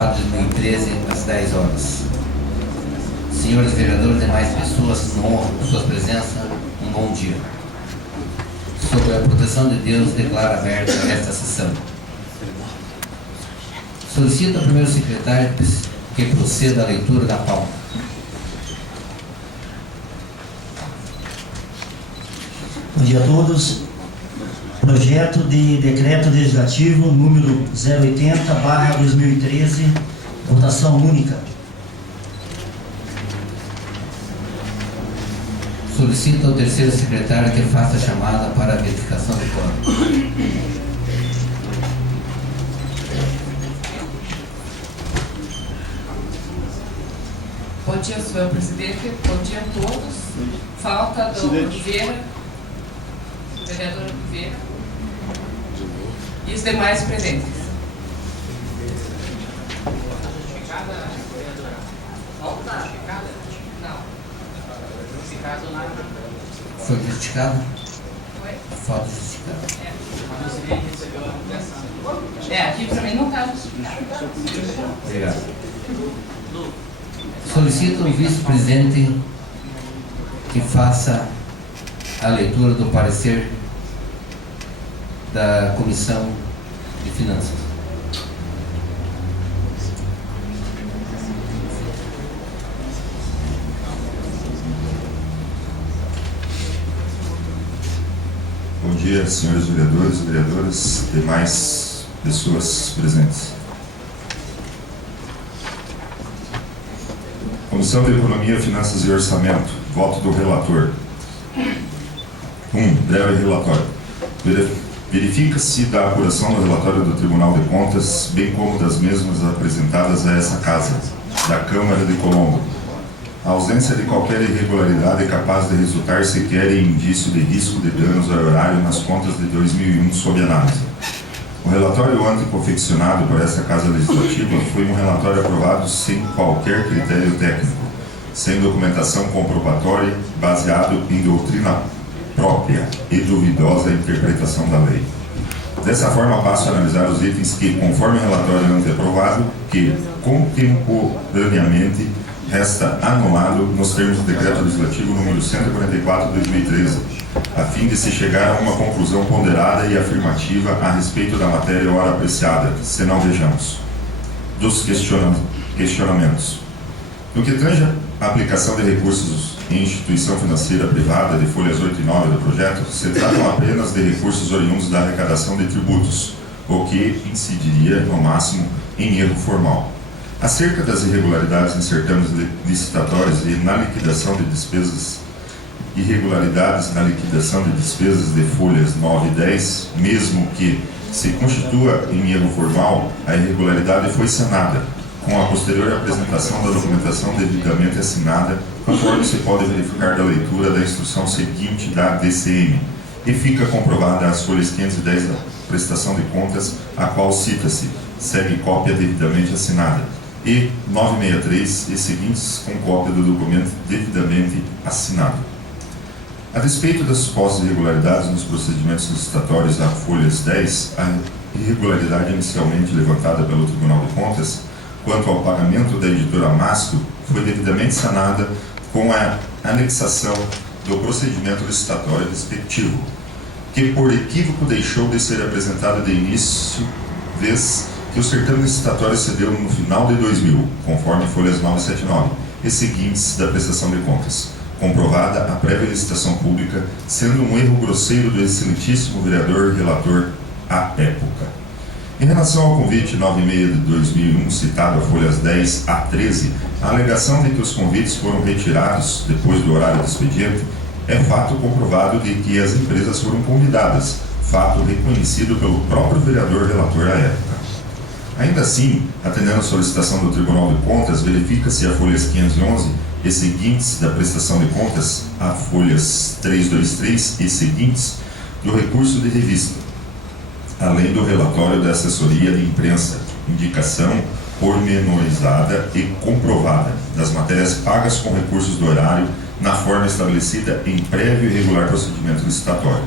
2013, às 10 horas. Senhores vereadores e demais pessoas, no honra de sua presença, um bom dia. Sob a proteção de Deus, declaro aberta esta sessão. Solicito ao primeiro secretário que proceda à leitura da pauta. Bom dia a todos. Projeto de Decreto Legislativo número 080/2013, votação única. Solicito ao terceiro secretário que faça a chamada para a verificação do quórum. Bom dia, senhor presidente. Bom dia a todos. Falta do Oliveira, vereador Oliveira e os demais presentes. Não. Foi criticado? Foi? Falta justificada. Aqui para mim não está justificado. Obrigado. Solicito ao vice-presidente que faça a leitura do parecer da Comissão de Finanças. Bom dia, senhores vereadores, vereadoras, demais pessoas presentes. Comissão de Economia, Finanças e Orçamento. Voto do relator. 1. Breve relatório. Verifica-se da apuração do relatório do Tribunal de Contas, bem como das mesmas apresentadas a essa Casa, da Câmara de Colombo, a ausência de qualquer irregularidade capaz de resultar sequer em indício de risco de danos ao erário nas contas de 2001 sob análise. O relatório anteconfeccionado por esta Casa Legislativa foi um relatório aprovado sem qualquer critério técnico, sem documentação comprobatória, baseado em doutrina própria e duvidosa interpretação da lei. Dessa forma, passo a analisar os itens que, conforme o relatório anteaprovado, que contemporaneamente resta anulado nos termos do Decreto Legislativo número 144/2013, a fim de se chegar a uma conclusão ponderada e afirmativa a respeito da matéria ora apreciada, se não vejamos. Dos questionamentos. No que tange a aplicação de recursos em instituição financeira privada de folhas 8 e 9 do projeto, se tratam apenas de recursos oriundos da arrecadação de tributos, o que incidiria, no máximo, em erro formal. Acerca das irregularidades em certames licitatórios e na liquidação de despesas, irregularidades na liquidação de despesas de folhas 9 e 10, mesmo que se constitua em erro formal, a irregularidade foi sanada, com a posterior apresentação da documentação devidamente assinada, conforme se pode verificar da leitura da instrução seguinte da DCM, e fica comprovada as folhas 510 da prestação de contas, a qual cita-se, segue cópia devidamente assinada, e 963 e seguintes com cópia do documento devidamente assinado. A despeito das supostas irregularidades nos procedimentos licitatórios a folhas 10, a irregularidade inicialmente levantada pelo Tribunal de Contas quanto ao pagamento da editora Masco foi devidamente sanada com a anexação do procedimento licitatório respectivo, que por equívoco deixou de ser apresentado de início, vez que o certame licitatório se deu no final de 2000, conforme folhas 979 e seguintes da prestação de contas, comprovada a prévia licitação pública, sendo um erro grosseiro do excelentíssimo vereador relator à época. Em relação ao convite 96 de 2001, citado a folhas 10 a 13, a alegação de que os convites foram retirados depois do horário do expediente é fato comprovado de que as empresas foram convidadas, fato reconhecido pelo próprio vereador relator à época. Ainda assim, atendendo a solicitação do Tribunal de Contas, verifica-se a folhas 511 e seguintes da prestação de contas, a folhas 323 e seguintes do recurso de revista, além do relatório da assessoria de imprensa, indicação pormenorizada e comprovada das matérias pagas com recursos do erário na forma estabelecida em prévio e regular procedimento licitatório.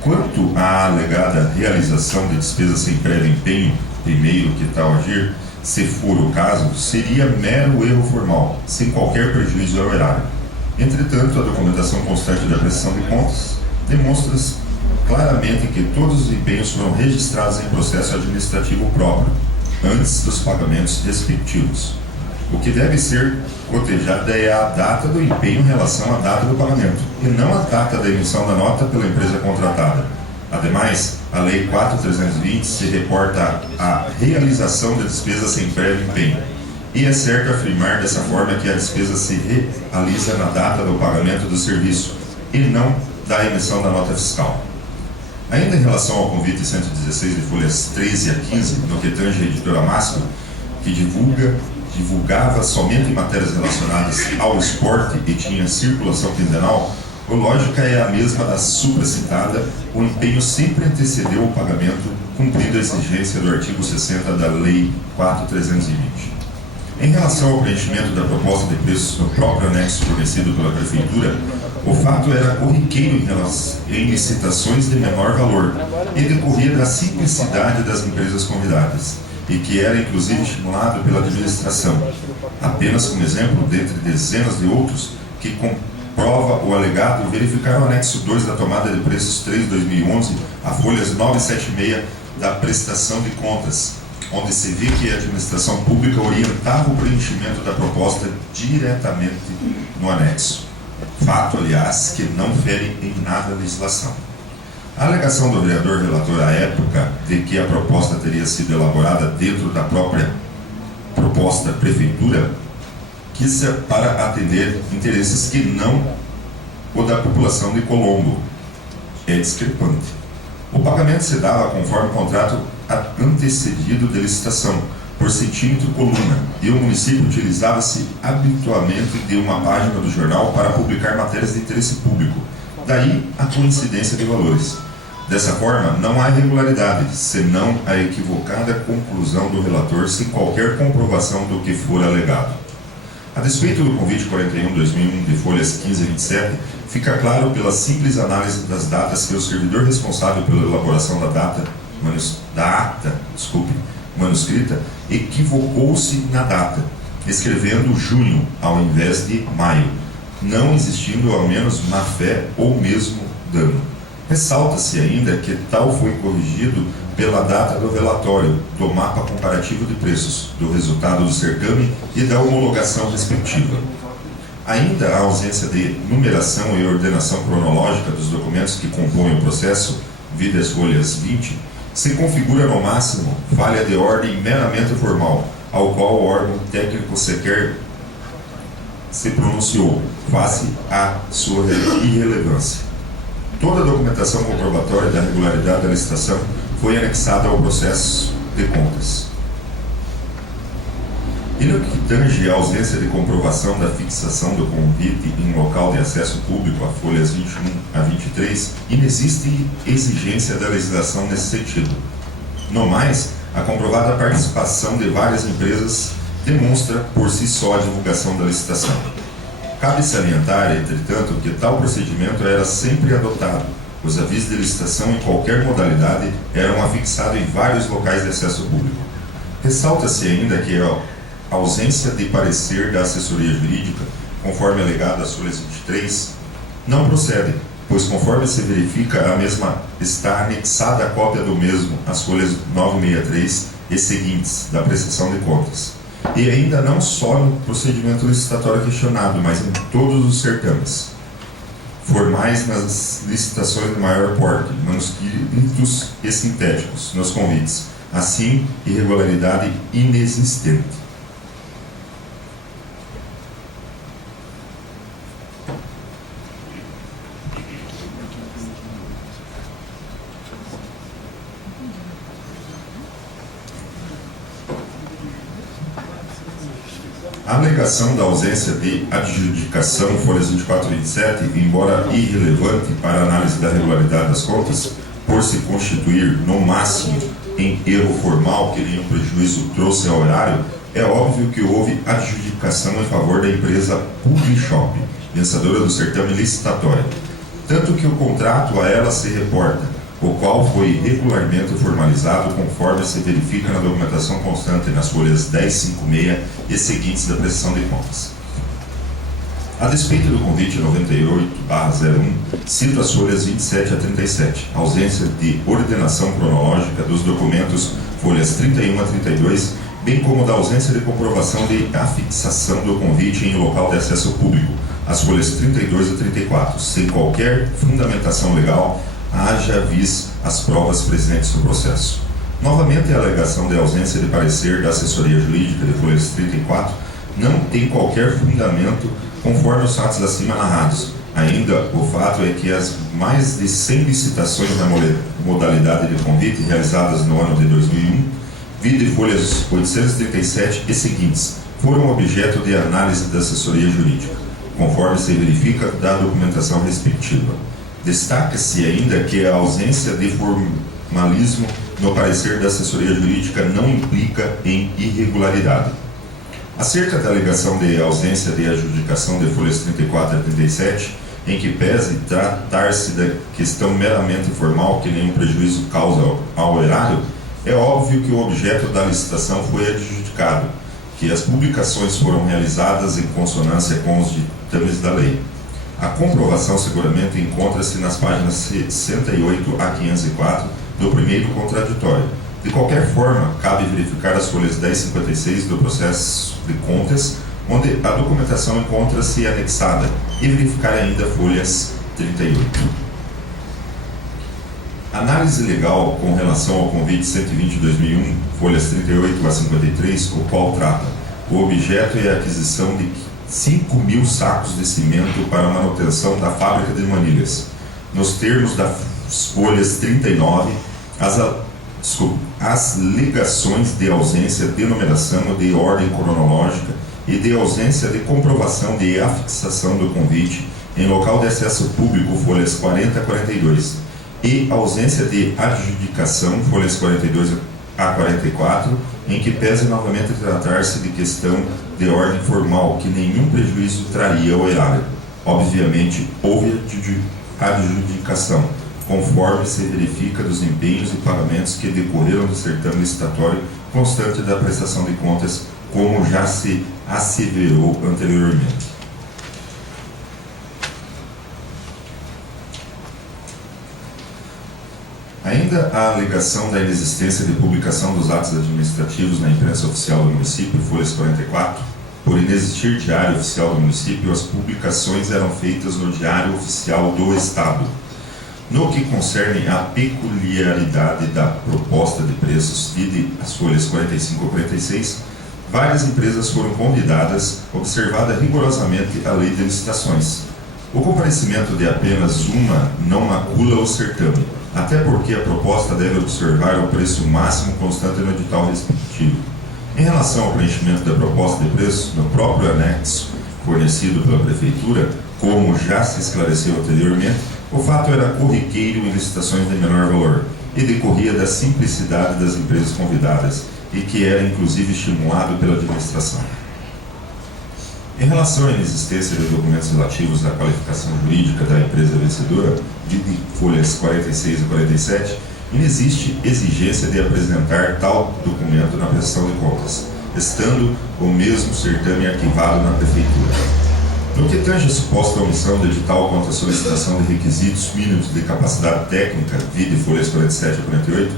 Quanto à alegada realização de despesas sem prévio empenho, primeiro que tal agir, se for o caso, seria mero erro formal, sem qualquer prejuízo ao erário. Entretanto, a documentação constante da prestação de contas demonstra claramente que todos os empenhos foram registrados em processo administrativo próprio, antes dos pagamentos respectivos. O que deve ser cotejado é a data do empenho em relação à data do pagamento, e não a data da emissão da nota pela empresa contratada. Ademais, a Lei 4.320 se reporta à realização da despesa sem prévio empenho, e é certo afirmar dessa forma que a despesa se realiza na data do pagamento do serviço, e não da emissão da nota fiscal. Ainda em relação ao convite 116 de folhas 13 a 15, no que tange a editora Máscara, que divulgava somente matérias relacionadas ao esporte e tinha circulação quinzenal, a lógica é a mesma da supracitada. O empenho sempre antecedeu o pagamento, cumprindo a exigência do artigo 60 da Lei 4.320. Em relação ao preenchimento da proposta de preços no próprio anexo fornecido pela Prefeitura, o fato era corriqueiro em licitações de menor valor e decorria da simplicidade das empresas convidadas, e que era inclusive estimulado pela administração. Apenas como exemplo, dentre dezenas de outros, que comprova o alegado, verificar o anexo 2 da tomada de preços 3/2011, a folhas 976 da prestação de contas, onde se vê que a administração pública orientava o preenchimento da proposta diretamente no anexo. Fato, aliás, que não fere em nada a legislação. A alegação do vereador relator à época de que a proposta teria sido elaborada dentro da própria proposta prefeitura quis para atender interesses que não o da população de Colombo é discrepante. O pagamento se dava conforme o contrato antecedido de licitação, por centímetro coluna, e o município utilizava-se habitualmente de uma página do jornal para publicar matérias de interesse público. Daí a coincidência de valores. Dessa forma, não há irregularidade, senão a equivocada conclusão do relator sem qualquer comprovação do que for alegado. A despeito do convite 41/2001 de folhas 15 a 27, fica claro pela simples análise das datas que o servidor responsável pela elaboração da ata manuscrita equivocou-se na data, escrevendo junho ao invés de maio, não existindo ao menos má fé ou mesmo dano. Ressalta-se ainda que tal foi corrigido pela data do relatório, do mapa comparativo de preços, do resultado do certame e da homologação respectiva. Ainda a ausência de numeração e ordenação cronológica dos documentos que compõem o processo, vide as folhas 20, se configura no máximo falha de ordem meramente formal, ao qual o órgão técnico sequer se pronunciou, face à sua irrelevância. Toda a documentação comprobatória da regularidade da licitação foi anexada ao processo de contas. E no que tange à ausência de comprovação da fixação do convite em local de acesso público, a folhas 21 a 23, inexiste exigência da legislação nesse sentido. No mais, a comprovada participação de várias empresas demonstra por si só a divulgação da licitação. Cabe salientar, entretanto, que tal procedimento era sempre adotado. Os avisos de licitação em qualquer modalidade eram afixados em vários locais de acesso público. Ressalta-se ainda que a ausência de parecer da assessoria jurídica, conforme alegado às folhas 23, não procede, pois conforme se verifica, a mesma está anexada a cópia do mesmo às folhas 963 e seguintes da prestação de contas. E ainda não só no procedimento licitatório questionado, mas em todos os certames formais, nas licitações de maior porte, manuscritos e sintéticos, nos convites. Assim, irregularidade inexistente. A alegação da ausência de adjudicação, folhas 24 e 27, embora irrelevante para a análise da regularidade das contas, por se constituir, no máximo, em erro formal que nenhum prejuízo trouxe ao erário, é óbvio que houve adjudicação em favor da empresa Publishop, vencedora do certame licitatório. Tanto que o contrato a ela se reporta, o qual foi regularmente formalizado conforme se verifica na documentação constante nas folhas 1056 e seguintes da prestação de contas. A despeito do convite 98/01, cito as folhas 27 a 37, ausência de ordenação cronológica dos documentos folhas 31 a 32, bem como da ausência de comprovação de afixação do convite em local de acesso público, as folhas 32 a 34, sem qualquer fundamentação legal, haja vis as provas presentes no processo. Novamente, a alegação de ausência de parecer da assessoria jurídica de folhas 34 não tem qualquer fundamento conforme os fatos acima narrados. Ainda, o fato é que as mais de 100 licitações na modalidade de convite realizadas no ano de 2001, vide folhas 837 e seguintes, foram objeto de análise da assessoria jurídica, conforme se verifica da documentação respectiva. Destaca-se ainda que a ausência de formalismo no parecer da assessoria jurídica não implica em irregularidade. Acerca da alegação de ausência de adjudicação de folhas 34 a 37, em que pese tratar-se da questão meramente formal que nenhum prejuízo causa ao erário, é óbvio que o objeto da licitação foi adjudicado, que as publicações foram realizadas em consonância com os ditames da lei. A comprovação seguramente encontra-se nas páginas 68 a 504 do primeiro contraditório. De qualquer forma, cabe verificar as folhas 1056 do processo de contas, onde a documentação encontra-se anexada, e verificar ainda folhas 38. Análise legal com relação ao convite 120/2001, folhas 38 a 53, o qual trata. O objeto é a aquisição de 5.000 sacos de cimento para a manutenção da fábrica de manilhas. Nos termos das folhas 39, as ligações de ausência de numeração de ordem cronológica e de ausência de comprovação de afixação do convite em local de acesso público, folhas 40 a 42, e ausência de adjudicação, folhas 42 a 44, em que pese novamente tratar-se de questão de ordem formal que nenhum prejuízo traria ao erário. Obviamente, houve adjudicação, conforme se verifica dos empenhos e pagamentos que decorreram do certame licitatório constante da prestação de contas, como já se asseverou anteriormente. Ainda a alegação da inexistência de publicação dos atos administrativos na imprensa oficial do município, folhas 44, por inexistir diário oficial do município, as publicações eram feitas no Diário Oficial do Estado. No que concerne à peculiaridade da proposta de preços, vide as folhas 45 a 46, várias empresas foram convidadas, observada rigorosamente a lei de licitações. O comparecimento de apenas uma não macula o certame, até porque a proposta deve observar o preço máximo constante no edital respectivo. Em relação ao preenchimento da proposta de preço, no próprio anexo fornecido pela Prefeitura, como já se esclareceu anteriormente, o fato era corriqueiro em licitações de menor valor e decorria da simplicidade das empresas convidadas e que era inclusive estimulado pela administração. Em relação à inexistência de documentos relativos à qualificação jurídica da empresa vencedora, de folhas 46 a 47, inexiste exigência de apresentar tal documento na prestação de contas, estando o mesmo certame arquivado na Prefeitura. No que tange a suposta omissão do edital quanto à solicitação de requisitos mínimos de capacidade técnica, vide folhas 47 a 48,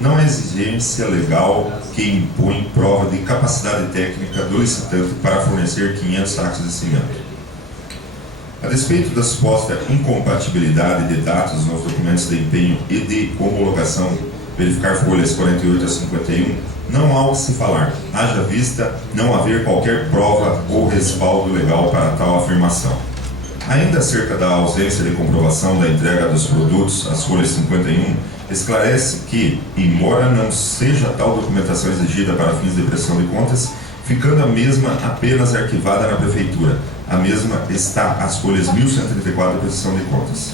não há exigência legal que impõe prova de capacidade técnica do licitante para fornecer 500 sacos de cimento. A despeito da suposta incompatibilidade de dados nos documentos de empenho e de homologação, verificar folhas 48 a 51, não há o que se falar, haja vista não haver qualquer prova ou respaldo legal para tal afirmação. Ainda acerca da ausência de comprovação da entrega dos produtos, as folhas 51, esclarece que, embora não seja tal documentação exigida para fins de prestação de contas, ficando a mesma apenas arquivada na Prefeitura, a mesma está às folhas 1134 de prestação de contas.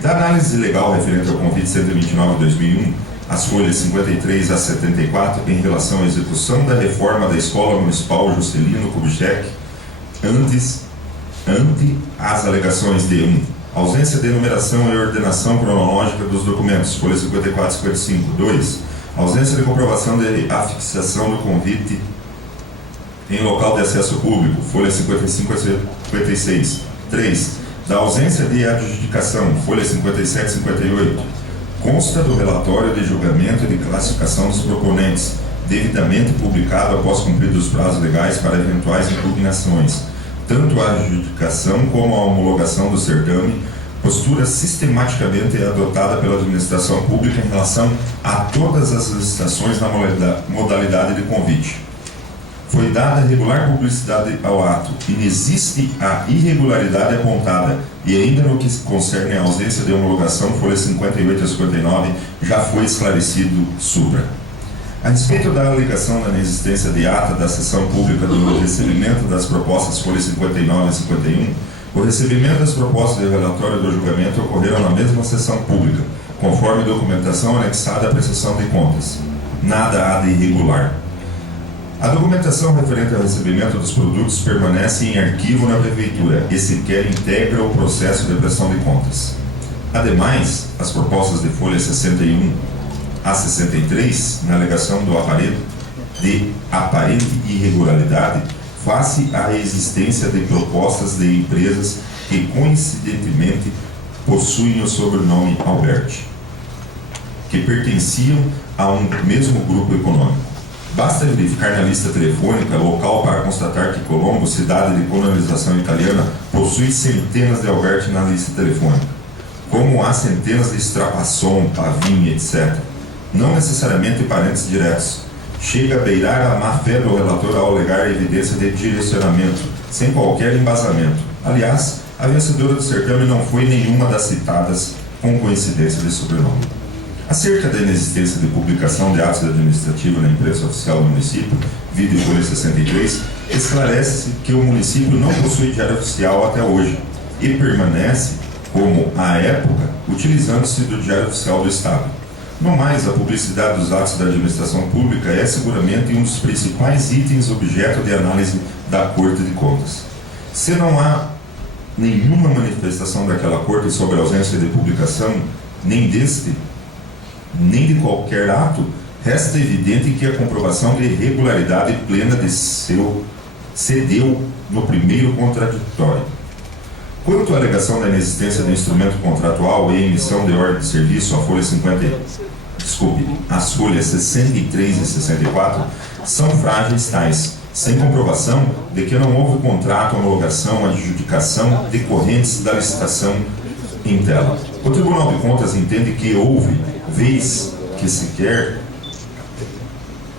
Da análise legal referente ao convite 129/2001, as folhas 53 a 74, em relação à execução da reforma da Escola Municipal Juscelino Kubitschek, ante as alegações de 1. Ausência de enumeração e ordenação cronológica dos documentos, folha 54 e 55. 2. Ausência de comprovação de afixação do convite em local de acesso público, folha 55 a 56. 3. Da ausência de adjudicação, folha 57 e 58. Consta do relatório de julgamento e de classificação dos proponentes, devidamente publicado após cumpridos os prazos legais para eventuais impugnações, tanto a adjudicação como a homologação do certame, postura sistematicamente adotada pela administração pública em relação a todas as licitações na modalidade de convite. Foi dada regular publicidade ao ato, inexiste a irregularidade apontada, e ainda no que concerne a ausência de homologação, folha 58 a 59, já foi esclarecido supra. A respeito da alegação da inexistência de ata da sessão pública do recebimento das propostas, folha 59 a 51, o recebimento das propostas de relatório do julgamento ocorreram na mesma sessão pública, conforme documentação anexada à prestação de contas. Nada há de irregular. A documentação referente ao recebimento dos produtos permanece em arquivo na Prefeitura e sequer integra o processo de prestação de contas. Ademais, as propostas de folha 61 a 63, na alegação do aparente irregularidade, face à existência de propostas de empresas que coincidentemente possuem o sobrenome Alberti, que pertenciam a um mesmo grupo econômico. Basta verificar na lista telefônica local para constatar que Colombo, cidade de colonização italiana, possui centenas de Alberti na lista telefônica, como há centenas de Strapasson, Pavim, etc. Não necessariamente parentes diretos. Chega a beirar a má-fé do relator ao alegar evidência de direcionamento, sem qualquer embasamento. Aliás, a vencedora do certame não foi nenhuma das citadas com coincidência de sobrenome. Acerca da inexistência de publicação de atos administrativos na imprensa oficial do município, vide folha 63, esclarece-se que o município não possui diário oficial até hoje e permanece, como à época, utilizando-se do Diário Oficial do Estado. No mais, a publicidade dos atos da administração pública é seguramente um dos principais itens objeto de análise da Corte de Contas. Se não há nenhuma manifestação daquela Corte sobre a ausência de publicação, nem deste, nem de qualquer ato, resta evidente que a comprovação de irregularidade plena de seu cedeu no primeiro contraditório. Quanto à alegação da inexistência do instrumento contratual e emissão de ordem de serviço, as folhas 63 e 64 são frágeis tais, sem comprovação de que não houve contrato, homologação, adjudicação decorrentes da licitação em tela. O Tribunal de Contas entende que houve, vez que sequer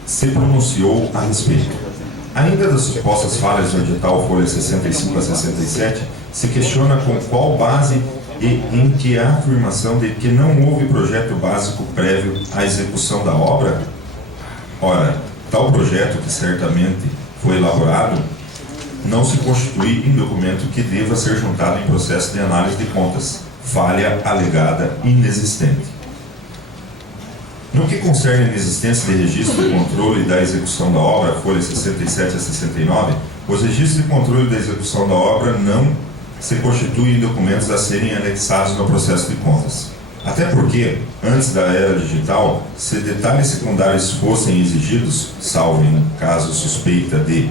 se pronunciou a respeito. Ainda das supostas falhas do edital folha 65 a 67, se questiona com qual base e em que a afirmação de que não houve projeto básico prévio à execução da obra. Ora, tal projeto, que certamente foi elaborado, não se constitui em documento que deva ser juntado em processo de análise de contas, falha alegada inexistente. No que concerne a inexistência de registro de controle da execução da obra, folha 67 a 69, os registros de controle da execução da obra não se constituem em documentos a serem anexados no processo de contas. Até porque, antes da era digital, se detalhes secundários fossem exigidos, salvo em caso suspeita de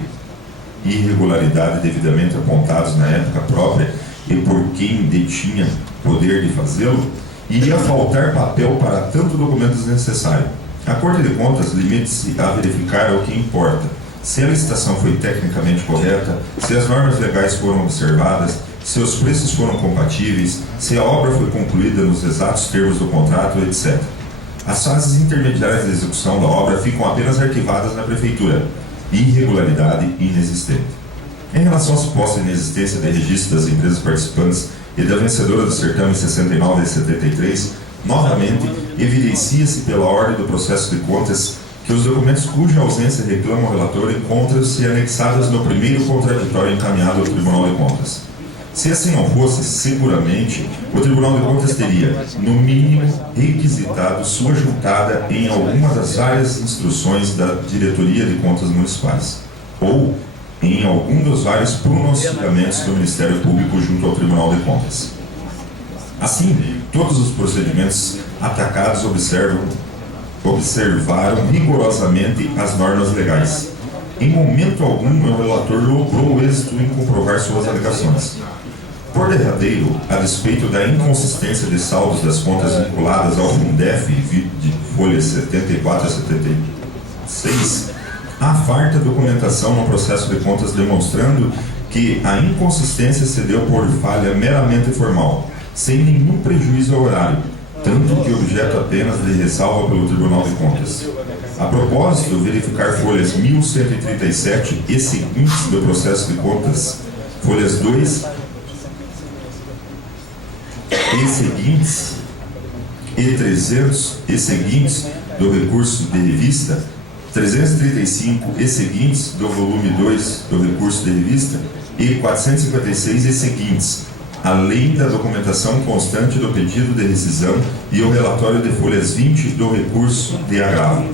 irregularidade devidamente apontados na época própria e por quem detinha poder de fazê-lo, iria faltar papel para tanto documento desnecessário. A Corte de Contas limite-se a verificar o que importa: se a licitação foi tecnicamente correta, se as normas legais foram observadas, se os preços foram compatíveis, se a obra foi concluída nos exatos termos do contrato, etc. As fases intermediárias de execução da obra ficam apenas arquivadas na Prefeitura. Irregularidade inexistente. Em relação à suposta inexistência de registro das empresas participantes e da vencedora do certame 69 e 73, novamente evidencia-se pela ordem do processo de contas que os documentos cuja ausência reclama o relator encontram-se anexados no primeiro contraditório encaminhado ao Tribunal de Contas. Se assim não fosse, seguramente, o Tribunal de Contas teria, no mínimo, requisitado sua juntada em alguma das várias instruções da Diretoria de Contas Municipais, ou em algum dos vários pronunciamentos do Ministério Público junto ao Tribunal de Contas. Assim, todos os procedimentos atacados observaram rigorosamente as normas legais. Em momento algum, o relator logrou êxito em comprovar suas alegações. Por derradeiro, a despeito da inconsistência de saldos das contas vinculadas ao Fundef, de folhas 74 a 76, há farta documentação no processo de contas demonstrando que a inconsistência se deu por falha meramente formal, sem nenhum prejuízo ao horário, tanto que objeto apenas de ressalva pelo Tribunal de Contas. A propósito, verificar folhas 1137 e seguintes do processo de contas, folhas 2 e seguintes e 300 e seguintes do recurso de revista, 335 e seguintes do volume 2 do recurso de revista e 456 e seguintes, além da documentação constante do pedido de rescisão e o relatório de folhas 20 do recurso de agravo.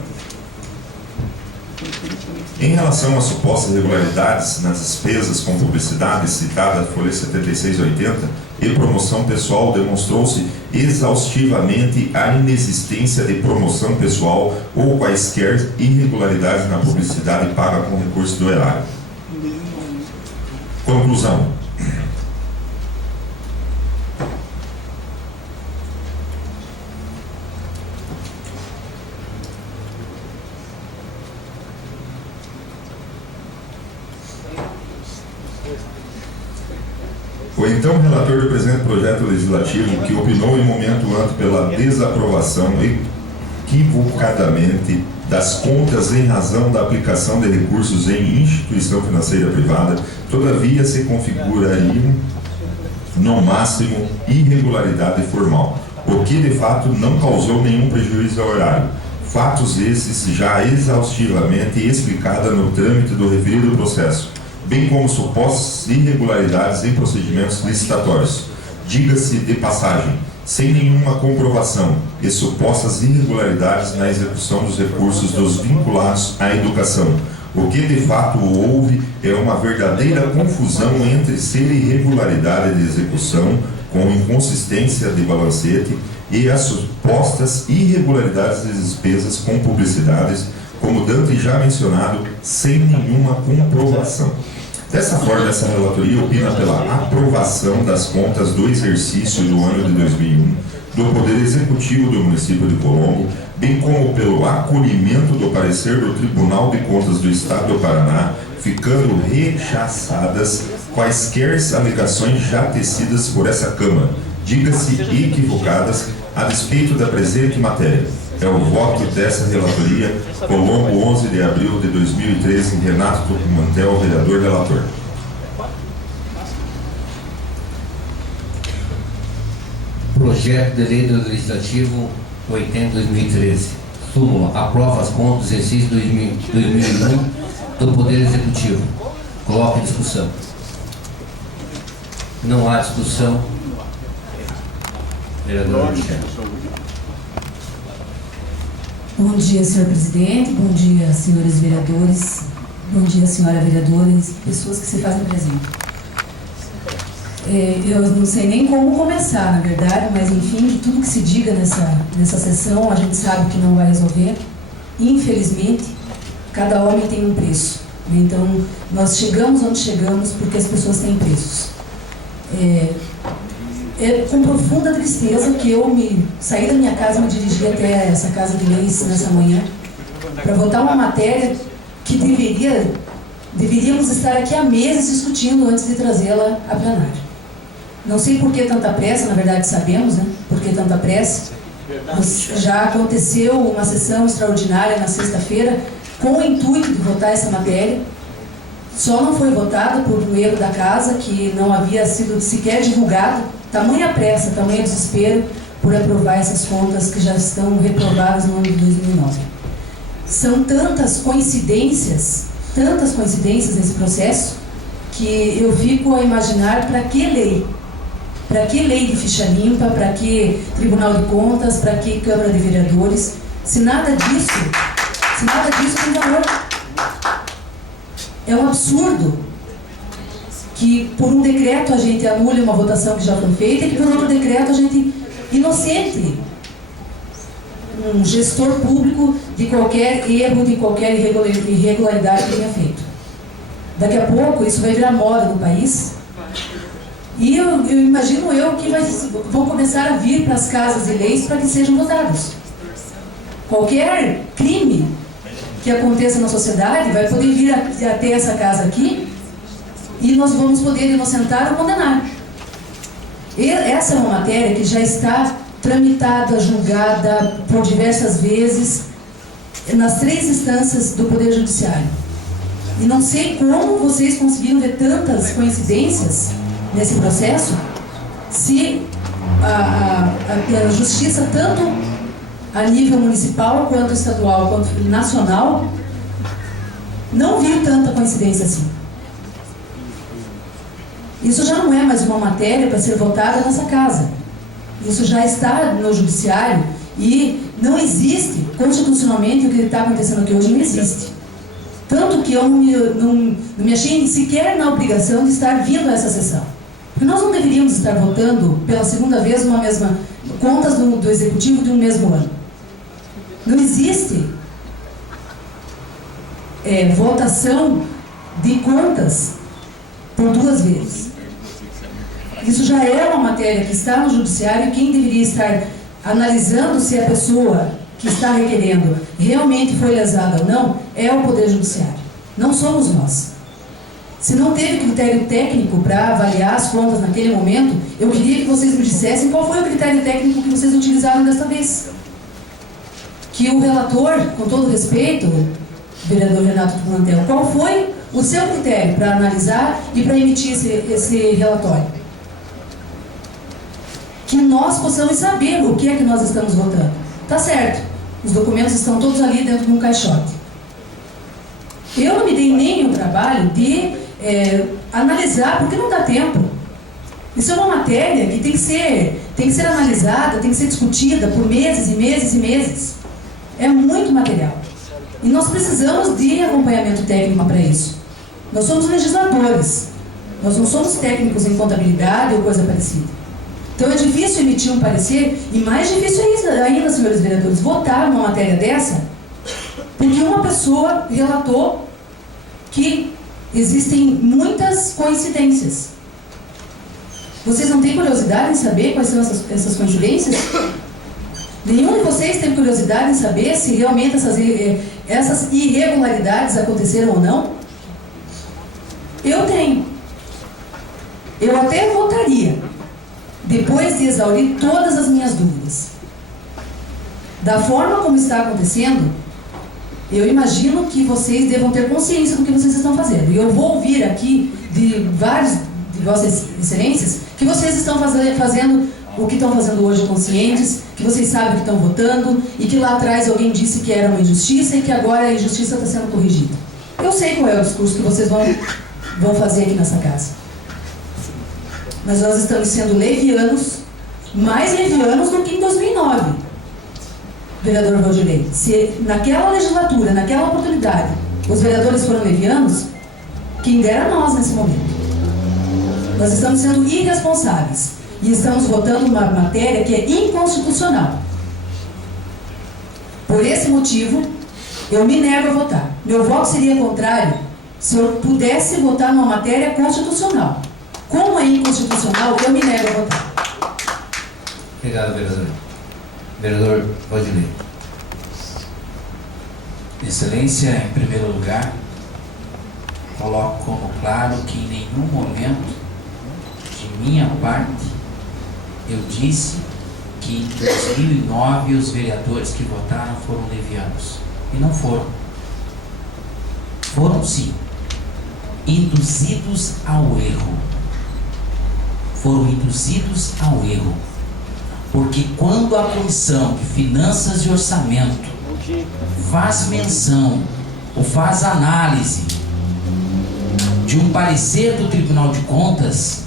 Em relação às supostas irregularidades nas despesas com publicidade citada folha 76 e 80 e promoção pessoal, demonstrou-se exaustivamente a inexistência de promoção pessoal ou quaisquer irregularidades na publicidade paga com recurso do erário. Conclusão. O então relator do presente projeto legislativo, que opinou em momento antes pela desaprovação equivocadamente das contas em razão da aplicação de recursos em instituição financeira privada, todavia se configurariam, no máximo, irregularidade formal, o que de fato não causou nenhum prejuízo ao horário. Fatos esses já exaustivamente explicados no trâmite do referido processo, bem como supostas irregularidades em procedimentos licitatórios. Diga-se de passagem, sem nenhuma comprovação, e supostas irregularidades na execução dos recursos dos vinculados à educação. O que de fato houve é uma verdadeira confusão entre ser irregularidade de execução com inconsistência de balancete e as supostas irregularidades de despesas com publicidades, como Dante já mencionado, sem nenhuma comprovação. Dessa forma, essa relatoria opina pela aprovação das contas do exercício do ano de 2001 do Poder Executivo do município de Colombo, bem como pelo acolhimento do parecer do Tribunal de Contas do Estado do Paraná, ficando rechaçadas quaisquer alegações já tecidas por essa Câmara, diga-se equivocadas, a despeito da presente matéria. É o voto dessa relatoria, Colombo, 11 de abril de 2013, Renato Tucumantel, vereador relator. Projeto de Lei do Legislativo 80/2013. Súmula. Aprova as contas do exercício 2001 do Poder Executivo. Coloque em discussão. Não há discussão. Vereador Michel. Bom dia, senhor presidente, bom dia, senhores vereadores, bom dia, senhora vereadora e pessoas que se fazem presente. Eu não sei nem como começar, na verdade, mas enfim, de tudo que se diga nessa sessão, a gente sabe que não vai resolver. Infelizmente, cada homem tem um preço. Então, nós chegamos onde chegamos porque as pessoas têm preços. É com profunda tristeza que eu saí da minha casa e me dirigi até essa Casa de Leis nessa manhã para votar uma matéria que deveríamos estar aqui há meses discutindo antes de trazê-la a plenário. Não sei por que tanta pressa, na verdade sabemos, né? Por que tanta pressa. Já aconteceu uma sessão extraordinária na sexta-feira com o intuito de votar essa matéria. Só não foi votada por um erro da casa que não havia sido sequer divulgado. Tamanha pressa, tamanho desespero por aprovar essas contas que já estão reprovadas no ano de 2009. São tantas coincidências nesse processo, que eu fico a imaginar para que lei? Para que lei de ficha limpa? Para que Tribunal de Contas? Para que Câmara de Vereadores? Se nada disso tem valor. É um absurdo que por um decreto a gente anule uma votação que já foi feita e que por outro decreto a gente inocente um gestor público de qualquer erro, de qualquer irregularidade que tenha feito. Daqui a pouco isso vai virar moda no país e eu imagino que vão começar a vir para as casas de leis para que sejam votados. Qualquer crime que aconteça na sociedade vai poder vir até essa casa aqui e nós vamos poder inocentar ou condenar. E essa é uma matéria que já está tramitada, julgada por diversas vezes nas 3 instâncias do Poder Judiciário. E não sei como vocês conseguiram ver tantas coincidências nesse processo, se a Justiça, tanto a nível municipal, quanto estadual, quanto nacional, não viu tanta coincidência assim. Isso já não é mais uma matéria para ser votada nessa casa. Isso já está no judiciário e não existe, constitucionalmente, o que está acontecendo aqui hoje não existe. Tanto que eu não me achei sequer na obrigação de estar vindo a essa sessão. Porque nós não deveríamos estar votando pela segunda vez uma mesma contas do Executivo de um mesmo ano. Não existe votação de contas por 2 vezes. Isso já é uma matéria que está no judiciário e quem deveria estar analisando se a pessoa que está requerendo realmente foi lesada ou não é o Poder Judiciário. Não somos nós. Se não teve critério técnico para avaliar as contas naquele momento, eu queria que vocês me dissessem qual foi o critério técnico que vocês utilizaram desta vez. Que o relator, com todo respeito, vereador Renato Pimentel, qual foi o seu critério para analisar e para emitir esse relatório? Que nós possamos saber o que é que nós estamos votando. Tá certo, os documentos estão todos ali dentro de um caixote. Eu não me dei nem o trabalho de analisar, porque não dá tempo. Isso é uma matéria que tem que ser analisada, tem que ser discutida por meses e meses e meses. É muito material. E nós precisamos de acompanhamento técnico para isso. Nós somos legisladores. Nós não somos técnicos em contabilidade ou coisa parecida. Então é difícil emitir um parecer, e mais difícil ainda, senhores vereadores, votar numa matéria dessa, porque uma pessoa relatou que existem muitas coincidências. Vocês não têm curiosidade em saber quais são essas coincidências? Nenhum de vocês tem curiosidade em saber se realmente essas irregularidades aconteceram ou não? Eu tenho. Eu até votaria, depois de exaurir todas as minhas dúvidas. Da forma como está acontecendo, eu imagino que vocês devam ter consciência do que vocês estão fazendo. E eu vou ouvir aqui de vários de vossas excelências que vocês estão fazendo o que estão fazendo hoje conscientes, que vocês sabem que estão votando e que lá atrás alguém disse que era uma injustiça e que agora a injustiça está sendo corrigida. Eu sei qual é o discurso que vocês vão fazer aqui nessa casa. Mas nós estamos sendo levianos, mais levianos do que em 2009, vereador Valdilei. Se naquela legislatura, naquela oportunidade, os vereadores foram levianos, quem dera nós nesse momento. Nós estamos sendo irresponsáveis e estamos votando uma matéria que é inconstitucional. Por esse motivo, eu me nego a votar. Meu voto seria contrário se eu pudesse votar numa matéria constitucional. Como é inconstitucional, eu me nego a votar. Obrigado, vereador. Vereador Valdilei. Excelência, em primeiro lugar, coloco como claro que em nenhum momento de minha parte eu disse que em 2009 os vereadores que votaram foram levianos. E não foram. Foram sim induzidos ao erro. Foram induzidos ao erro. Porque quando a Comissão de Finanças e Orçamento faz menção ou faz análise de um parecer do Tribunal de Contas,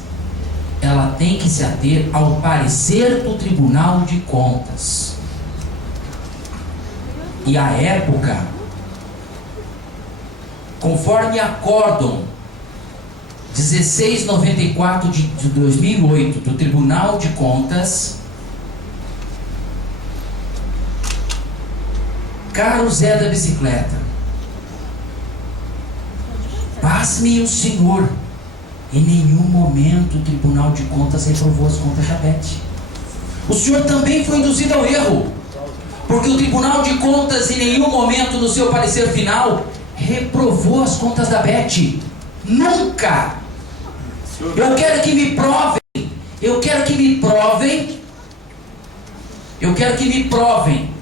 ela tem que se ater ao parecer do Tribunal de Contas. E à época, conforme acórdão 1694 de 2008 do Tribunal de Contas. Caro Zé da Bicicleta, pasme o senhor, em nenhum momento o Tribunal de Contas reprovou as contas da Beth. O senhor também foi induzido ao erro, porque o Tribunal de Contas em nenhum momento no seu parecer final reprovou as contas da Beth. Nunca! Eu quero que me provem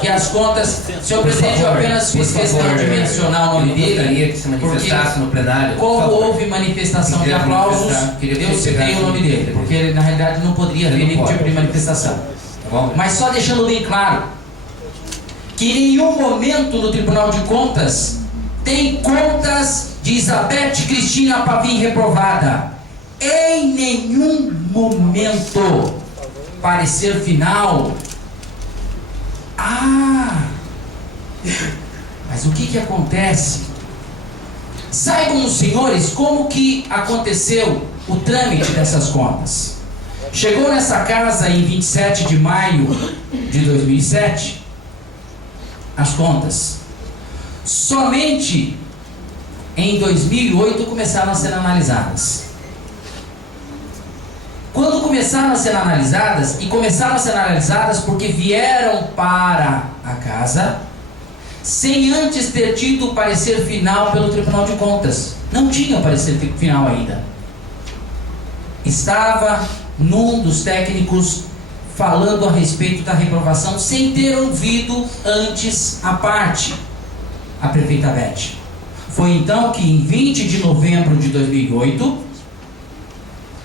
que as contas, senhor presidente, eu apenas fiz questão de mencionar o nome dele, que se manifestasse no plenário. como houve manifestação de aplausos, eu citei o nome dele, porque ele, na realidade não poderia haver nenhum tipo de manifestação. Tá bom? Mas só deixando bem claro que em nenhum momento no Tribunal de Contas tem contas de Isabeth Cristina Pavim reprovada. Em nenhum momento. Parecer final. Mas o que acontece? Saibam os senhores como que aconteceu o trâmite dessas contas. Chegou nessa casa em 27 de maio de 2007 as contas. Somente em 2008 começaram a ser analisadas. Quando começaram a ser analisadas, e começaram a ser analisadas porque vieram para a casa sem antes ter tido o parecer final pelo Tribunal de Contas. Não tinha parecer final ainda. Estava num dos técnicos falando a respeito da reprovação sem ter ouvido antes a parte, a prefeita Beth. Foi então que em 20 de novembro de 2008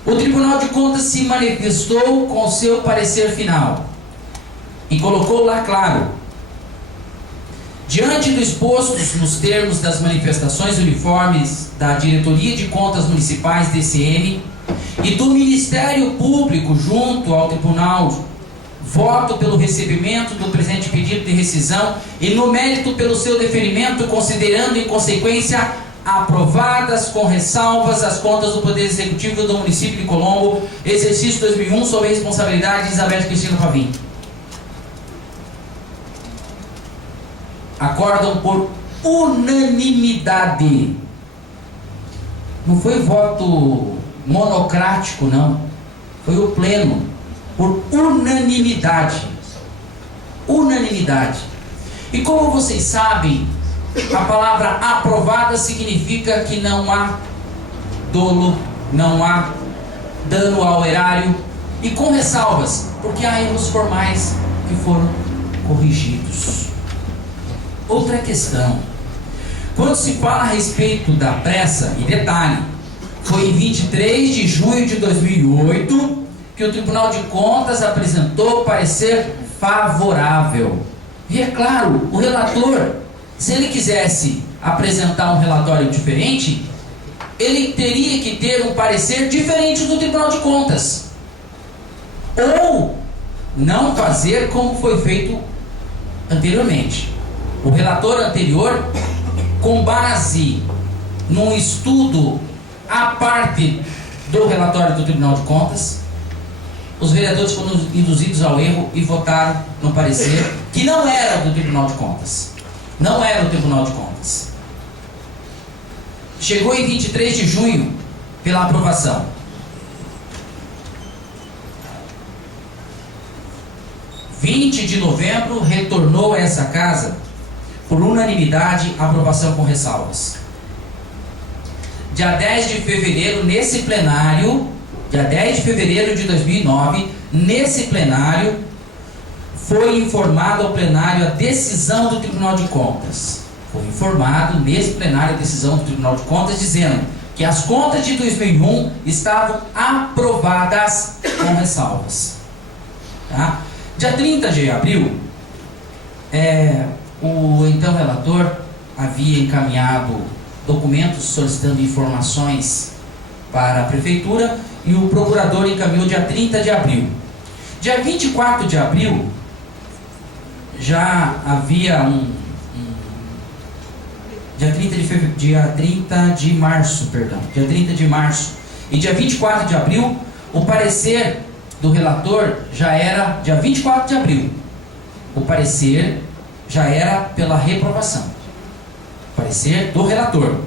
o Tribunal de Contas se manifestou com seu parecer final e colocou lá claro: diante do exposto nos termos das manifestações uniformes da Diretoria de Contas Municipais DCM e do Ministério Público junto ao Tribunal, voto pelo recebimento do presente pedido de rescisão e no mérito pelo seu deferimento, considerando em consequência aprovadas com ressalvas as contas do Poder Executivo do município de Colombo, exercício 2001, sob a responsabilidade de Isabeth Cristina Pavim. Acordam por unanimidade. Não foi voto monocrático, não. Foi o pleno, por unanimidade. Unanimidade. E como vocês sabem, a palavra aprovada significa que não há dolo, não há dano ao erário, e com ressalvas, porque há erros formais que foram corrigidos. Outra questão: quando se fala a respeito da pressa, e detalhe, foi em 23 de junho de 2008 que o Tribunal de Contas apresentou parecer favorável. E é claro, o relator, se ele quisesse apresentar um relatório diferente, ele teria que ter um parecer diferente do Tribunal de Contas, ou não fazer como foi feito anteriormente. O relator anterior, com base num estudo à parte do relatório do Tribunal de Contas, os vereadores foram induzidos ao erro e votaram no parecer que não era do Tribunal de Contas. Não era o Tribunal de Contas. Chegou em 23 de junho pela aprovação. 20 de novembro retornou a essa casa por unanimidade a aprovação com ressalvas. Dia 10 de fevereiro, nesse plenário, dia 10 de fevereiro de 2009, nesse plenário, foi informado ao plenário a decisão do Tribunal de Contas. Foi informado nesse plenário a decisão do Tribunal de Contas, dizendo que as contas de 2001 estavam aprovadas com ressalvas. Tá? Dia 30 de abril, o então relator havia encaminhado documentos solicitando informações para a prefeitura e o procurador encaminhou dia 30 de abril. Dia 24 de abril, já havia dia 30 de março, e dia 24 de abril, o parecer do relator já era dia 24 de abril. O parecer já era pela reprovação. O parecer do relator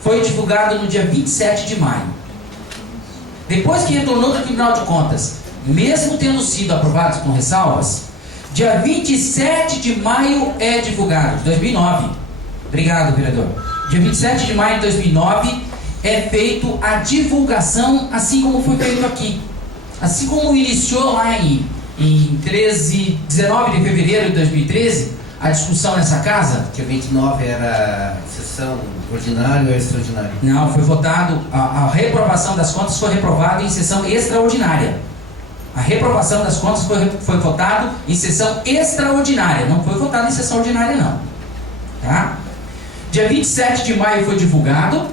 foi divulgado no dia 27 de maio. Depois que retornou do Tribunal de Contas, mesmo tendo sido aprovado com ressalvas, dia 27 de maio é divulgado, de 2009. Obrigado, vereador. Dia 27 de maio de 2009 é feito a divulgação, assim como foi feito aqui. Assim como iniciou lá em 19 de fevereiro de 2013, a discussão nessa casa. Dia 29 era sessão ordinária ou extraordinária? Não, foi votado, a reprovação das contas foi reprovada em sessão extraordinária. A reprovação das contas foi votado em sessão extraordinária, não foi votado em sessão ordinária não. Tá? Dia 27 de maio foi divulgado,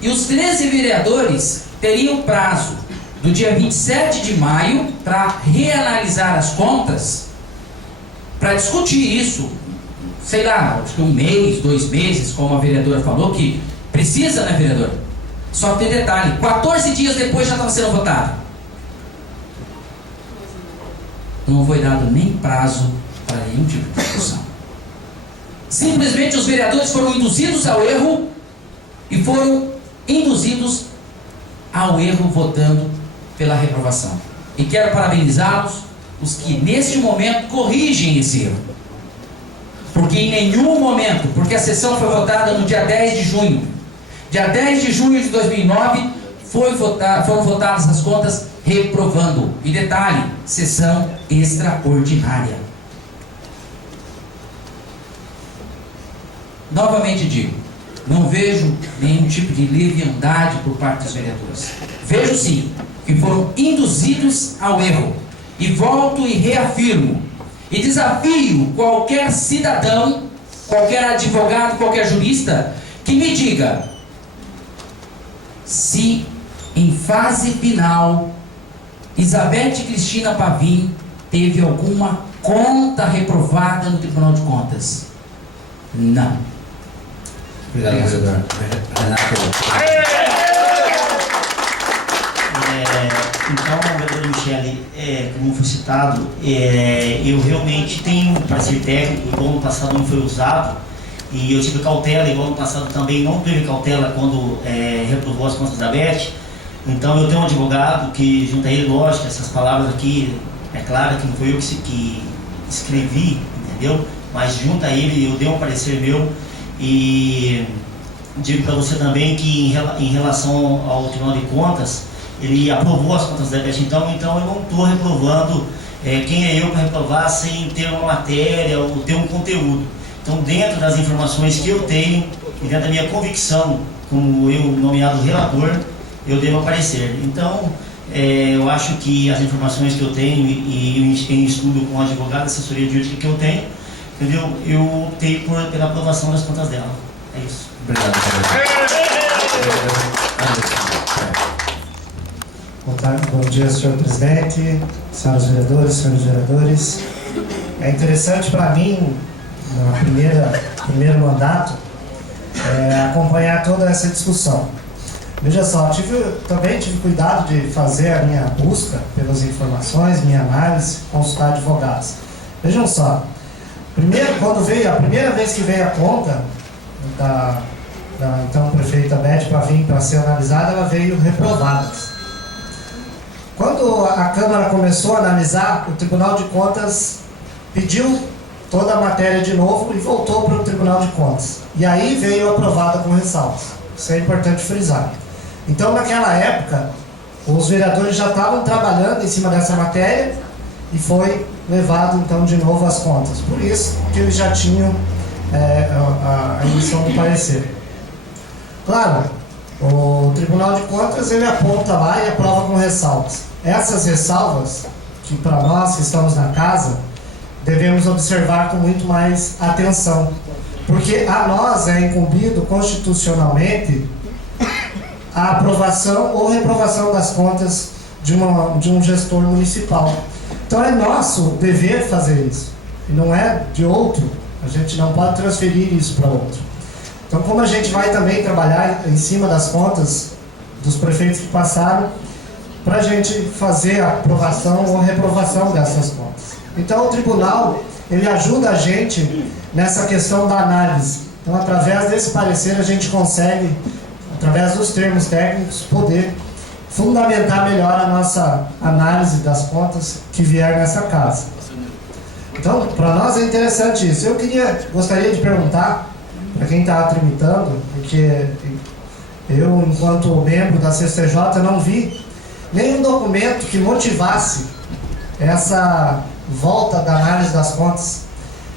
e os 13 vereadores teriam prazo do dia 27 de maio para reanalisar as contas, para discutir isso, sei lá, acho que 1 mês, 2 meses, como a vereadora falou, que precisa, né, vereadora? Só que tem detalhe, 14 dias depois já estava sendo votado. Não foi dado nem prazo para nenhum tipo de discussão. Simplesmente os vereadores foram induzidos ao erro, e foram induzidos ao erro votando pela reprovação. E quero parabenizá-los, os que neste momento corrigem esse erro. Porque em nenhum momento, porque a sessão foi votada no dia 10 de junho. Dia 10 de junho de 2009 foram votadas as contas reprovando. E detalhe, sessão extraordinária. Novamente digo, não vejo nenhum tipo de leviandade por parte dos vereadores. Vejo sim que foram induzidos ao erro. E volto e reafirmo, e desafio qualquer cidadão, qualquer advogado, qualquer jurista, que me diga se em fase final Elizabeth Cristina Pavim teve alguma conta reprovada no Tribunal de Contas. Não. Obrigado, vereador. Renato. Então, vereador Michele, como foi citado, eu realmente tenho um parecer técnico, igual no passado não foi usado, e eu tive cautela, igual no passado também não teve cautela quando reprovou as contas da BET. Então eu tenho um advogado que, junto a ele, lógico, essas palavras aqui, é claro que não foi eu que escrevi, entendeu? Mas junto a ele eu dei um parecer meu, e digo para você também que em relação ao Tribunal de Contas, ele aprovou as contas da BET, então eu não estou reprovando. Quem é eu para reprovar sem ter uma matéria ou ter um conteúdo? Então, dentro das informações que eu tenho e dentro da minha convicção, como eu nomeado relator, eu devo aparecer. Então, eu acho que as informações que eu tenho e em estudo com a advogada, assessoria jurídica que eu tenho, entendeu? Eu optei pela aprovação das contas dela. É isso. Obrigado, Bom dia, senhor presidente, senhoras vereadoras, senhores vereadores. É interessante para mim, no primeiro mandato, acompanhar toda essa discussão. Veja só, também tive cuidado de fazer a minha busca pelas informações, minha análise, consultar advogados. Vejam só, a primeira vez que veio a conta da então prefeita Beth para ser analisada, ela veio reprovada. Quando a Câmara começou a analisar, o Tribunal de Contas pediu toda a matéria de novo e voltou para o Tribunal de Contas. E aí veio aprovada com ressalvas. Isso é importante frisar. Então, naquela época, os vereadores já estavam trabalhando em cima dessa matéria e foi levado, então, de novo às contas. Por isso que eles já tinham a emissão do parecer. Claro, o Tribunal de Contas, ele aponta lá e aprova com ressalvas. Essas ressalvas, que para nós que estamos na casa, devemos observar com muito mais atenção. Porque a nós é incumbido constitucionalmente a aprovação ou reprovação das contas de um gestor municipal. Então é nosso dever fazer isso. E não é de outro A gente não pode transferir isso para outro. Então, como a gente vai também trabalhar em cima das contas dos prefeitos que passaram, para a gente fazer a aprovação ou reprovação dessas contas. Então, o tribunal, ele ajuda a gente nessa questão da análise. Então, através desse parecer, a gente consegue, através dos termos técnicos, poder fundamentar melhor a nossa análise das contas que vier nessa casa. Então, para nós é interessante isso. Gostaria de perguntar para quem está tramitando, porque eu, enquanto membro da CCJ, não vi nenhum documento que motivasse essa volta da análise das contas.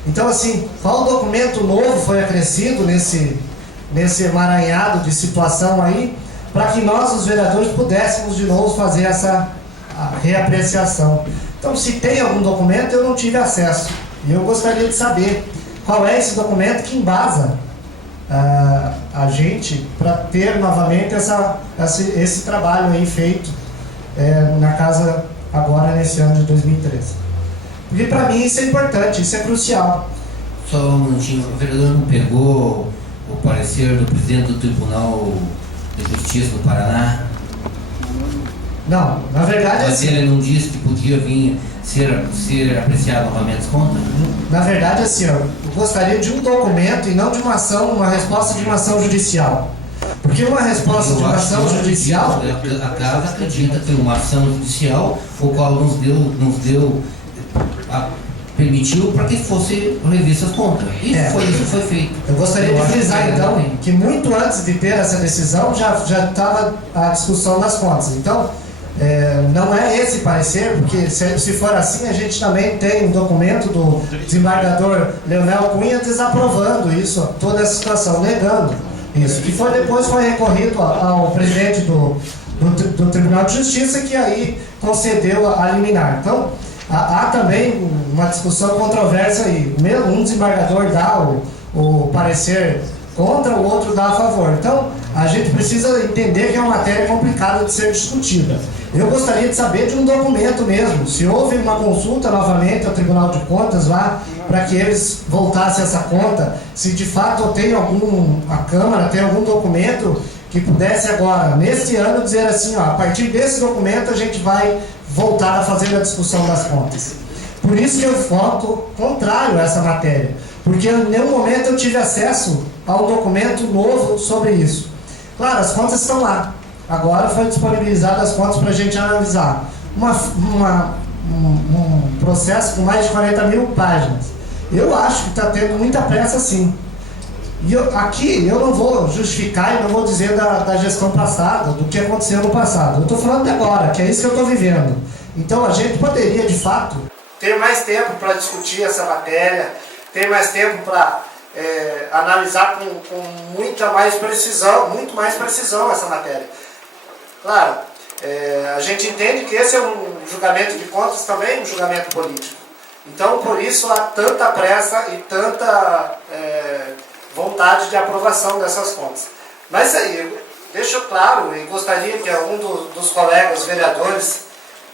Então, assim, qual documento novo foi acrescido nesse emaranhado de situação aí, para que nós, os vereadores, pudéssemos de novo fazer essa reapreciação? Então, se tem algum documento, eu não tive acesso. E eu gostaria de saber qual é esse documento que embasa a gente para ter novamente esse trabalho aí feito na casa agora nesse ano de 2013. Porque para mim isso é importante, isso é crucial. Só um minutinho, o vereador não pegou o parecer do presidente do Tribunal de Justiça do Paraná? Não, na verdade Mas assim, ele não disse que podia vir ser apreciado novamente as contas? na verdade assim, eu gostaria de um documento e não de uma ação, uma resposta de uma ação judicial. Porque uma resposta de uma ação judicial... A casa acredita que uma ação judicial, o qual permitiu para que fosse revista as contas. Isso foi feito. Eu gostaria de frisar, então, que muito antes de ter essa decisão, já estava a discussão das contas. Então, não é esse parecer, porque se for assim, a gente também tem um documento do desembargador Leonel Cunha desaprovando isso, toda essa situação, negando isso. Que depois foi recorrido ao presidente do Tribunal de Justiça, que aí concedeu a liminar. Então, há também uma discussão controversa aí. Um desembargador dá o parecer contra, o outro dá a favor. Então, a gente precisa entender que é uma matéria complicada de ser discutida. Eu gostaria de saber de um documento mesmo, se houve uma consulta novamente ao Tribunal de Contas lá, para que eles voltassem essa conta, se de fato a Câmara tem algum documento que pudesse agora, neste ano, dizer assim, ó, a partir desse documento a gente vai voltar a fazer a discussão das contas. Por isso que eu voto contrário a essa matéria, porque em nenhum momento eu tive acesso a um documento novo sobre isso. Claro, as contas estão lá. Agora foi disponibilizado as contas para a gente analisar. Um processo com mais de 40 mil páginas. Eu acho que está tendo muita pressa, sim. E aqui eu não vou justificar e não vou dizer da gestão passada, do que aconteceu no passado. Eu estou falando de agora, que é isso que eu estou vivendo. Então a gente poderia, de fato, ter mais tempo para discutir essa matéria, ter mais tempo para analisar com muito mais precisão essa matéria. Claro, a gente entende que esse é um julgamento de contas também, um julgamento político. Então, por isso, há tanta pressa e tanta vontade de aprovação dessas contas. Mas aí, eu deixo claro e gostaria que algum dos colegas vereadores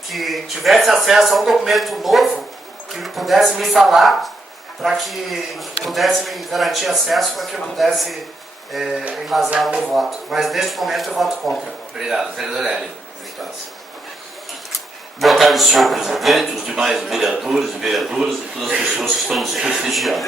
que tivesse acesso a um documento novo, que pudesse me falar, para que pudesse me garantir acesso, para que eu pudesse embasar o meu voto. Mas neste momento eu voto contra. Obrigado. Vereador Hélio. Boa tarde, senhor presidente, os demais vereadores e vereadoras e todas as pessoas que estão nos prestigiando.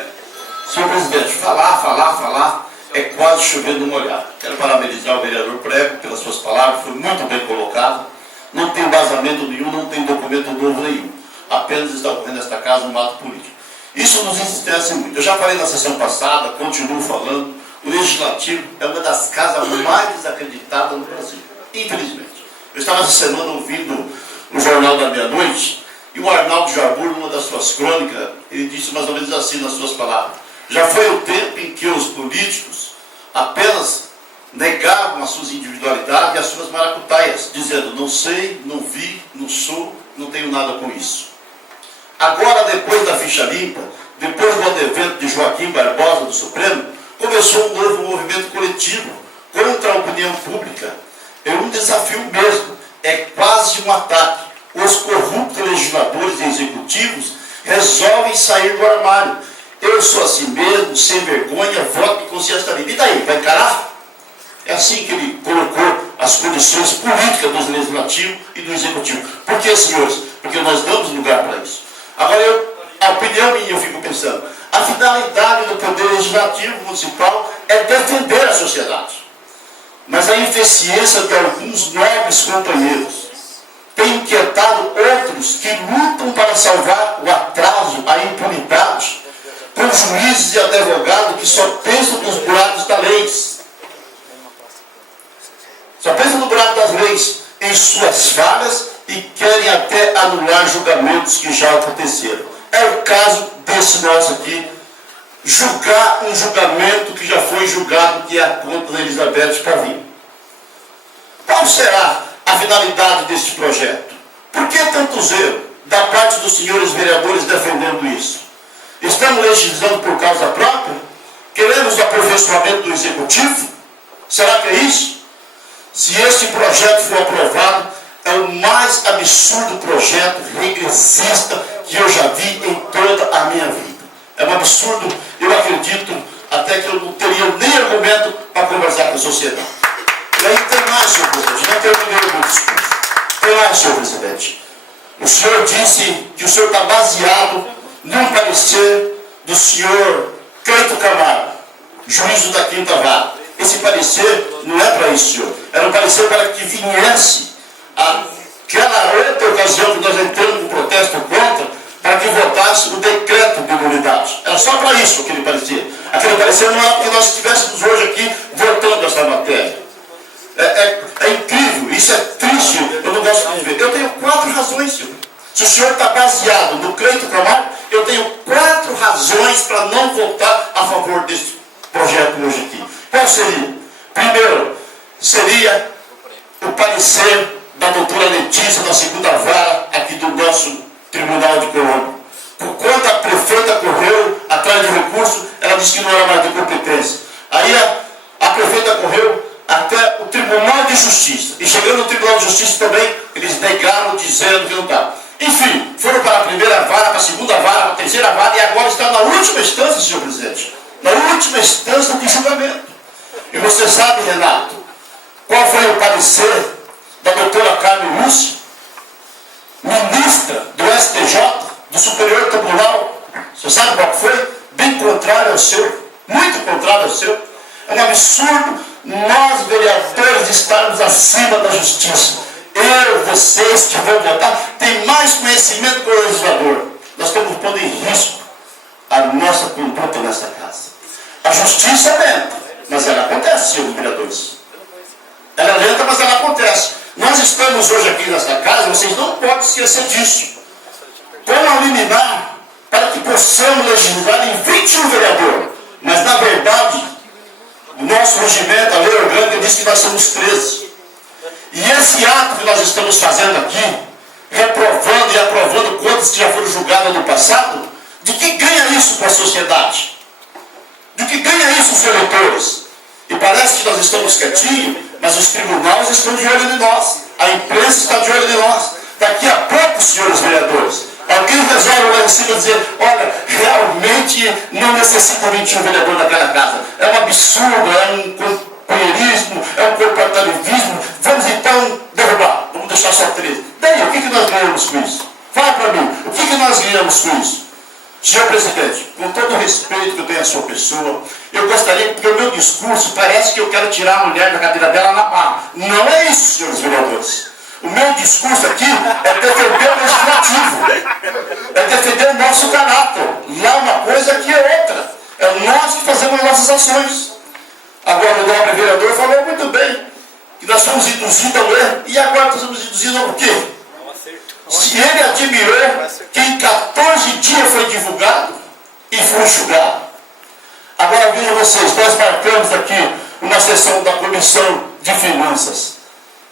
Senhor presidente, falar é quase chover no molhado. Quero parabenizar o vereador Prego pelas suas palavras, foi muito bem colocado. Não tem embasamento nenhum, não tem documento novo nenhum. Apenas está ocorrendo nesta casa um ato político. Isso nos entristece muito. Eu já falei na sessão passada, continuo falando, o Legislativo é uma das casas mais desacreditadas no Brasil. Infelizmente. Eu estava essa semana ouvindo o Jornal da Meia-Noite e o Arnaldo Jabur, numa das suas crônicas, ele disse mais ou menos assim nas suas palavras: já foi o tempo em que os políticos apenas negavam as suas individualidades e as suas maracutaias, dizendo não sei, não vi, não sou, não tenho nada com isso. Agora, depois da ficha limpa, depois do advento de Joaquim Barbosa do Supremo, começou um novo movimento coletivo contra a opinião pública. É um desafio mesmo, é quase um ataque. Os corruptos legisladores e executivos resolvem sair do armário. Eu sou assim mesmo, sem vergonha, voto de consciência livre. E daí, vai encarar? É assim que ele colocou as condições políticas do legislativo e do executivo. Por que, senhores? Porque nós damos lugar para isso. Agora, a opinião minha, eu fico pensando, a finalidade do poder legislativo municipal é defender a sociedade. Mas a ineficiência de alguns nobres companheiros tem inquietado outros que lutam para salvar o atraso, a impunidade, com juízes e advogados que só pensam nos buracos da lei. Só pensam no buraco das leis, em suas falhas, e querem até anular julgamentos que já aconteceram. É o caso desse nosso aqui, julgar um julgamento que já foi julgado, que é a conta da Elizabeth Pavinho. Qual será a finalidade deste projeto? Por que tanto zelo da parte dos senhores vereadores defendendo isso? Estamos legislando por causa própria? Queremos o aperfeiçoamento do executivo? Será que é isso? Se este projeto for aprovado, é o mais absurdo projeto regressista que eu já vi em toda a minha vida. É um absurdo, eu acredito, até que eu não teria nem argumento para conversar com a sociedade. E aí tem mais, senhor presidente, já terminei o meu discurso. Tem mais, senhor presidente. O senhor disse que o senhor está baseado num parecer do senhor Cleito Camargo, juízo da Quinta Vara. Esse parecer não é para isso, senhor. Era um parecer para que viesse aquela outra ocasião que nós entramos no protesto contra, para que votasse o decreto de nulidade. Era só para isso aquele parecer. Aquele parecer não era para que nós estivéssemos hoje aqui votando essa matéria. É incrível, isso é triste, eu não gosto de ver. Eu tenho 4 razões, senhor. Se o senhor está baseado no Cleito Camargo, eu tenho 4 razões para não votar a favor desse projeto hoje aqui. Qual seria? Primeiro, seria o parecer da doutora Letícia, da segunda vara aqui do nosso Tribunal de Colômbia. Quando a prefeita correu atrás de recurso, ela disse que não era mais de competência. Aí a prefeita correu até o Tribunal de Justiça. E chegando no Tribunal de Justiça também, eles negaram, dizendo que não estava. Enfim, foram para a primeira vara, para a segunda vara, para a terceira vara, e agora está na última instância, senhor presidente. Na última instância de julgamento. E você sabe, Renato, qual foi o parecer da doutora Carmen Lúcia, ministra do STJ, do Superior Tribunal? Você sabe qual foi? Bem contrário ao seu, muito contrário ao seu. É um absurdo nós, vereadores, estarmos acima da justiça. Eu, vocês que vão votar, tem mais conhecimento que o legislador. Nós estamos pondo em risco a nossa conduta nesta casa. A justiça é lenta, mas ela acontece, senhores vereadores. Ela é lenta, mas ela acontece. Nós estamos hoje aqui nesta casa, vocês não podem esquecer disso. Com a liminar, para que possamos legislar em 21 vereadores. Mas, na verdade, o nosso regimento, a lei orgânica, diz que nós somos 13. E esse ato que nós estamos fazendo aqui, reprovando e aprovando contas que já foram julgadas no passado, de que ganha isso para a sociedade? De que ganha isso os eleitores? E parece que nós estamos quietinhos, mas os tribunais estão de olho em nós. A imprensa está de olho em nós. Daqui a pouco, senhores vereadores, alguém resolve lá em cima e dizer, olha, realmente não necessita 21 vereadores naquela casa. É um absurdo, é um companheirismo, é um corporativismo. Vamos então derrubar, vamos deixar só 13. Daí, o que nós ganhamos com isso? Fala para mim, o que nós ganhamos com isso? Senhor presidente, com todo o respeito que eu tenho à sua pessoa, eu gostaria, porque o meu discurso parece que eu quero tirar a mulher da cadeira dela na barra. Não é isso, senhores vereadores. O meu discurso aqui é defender o legislativo, é defender o nosso caráter. Lá uma coisa, aqui é outra. É nós que fazemos nossas ações. Agora o nobre vereador falou muito bem que nós fomos induzidos ao erro. E agora nós somos induzidos ao quê? Se ele admirou que em 14 dias foi divulgado e foi enxugado. Agora vejam vocês, nós marcamos aqui uma sessão da Comissão de Finanças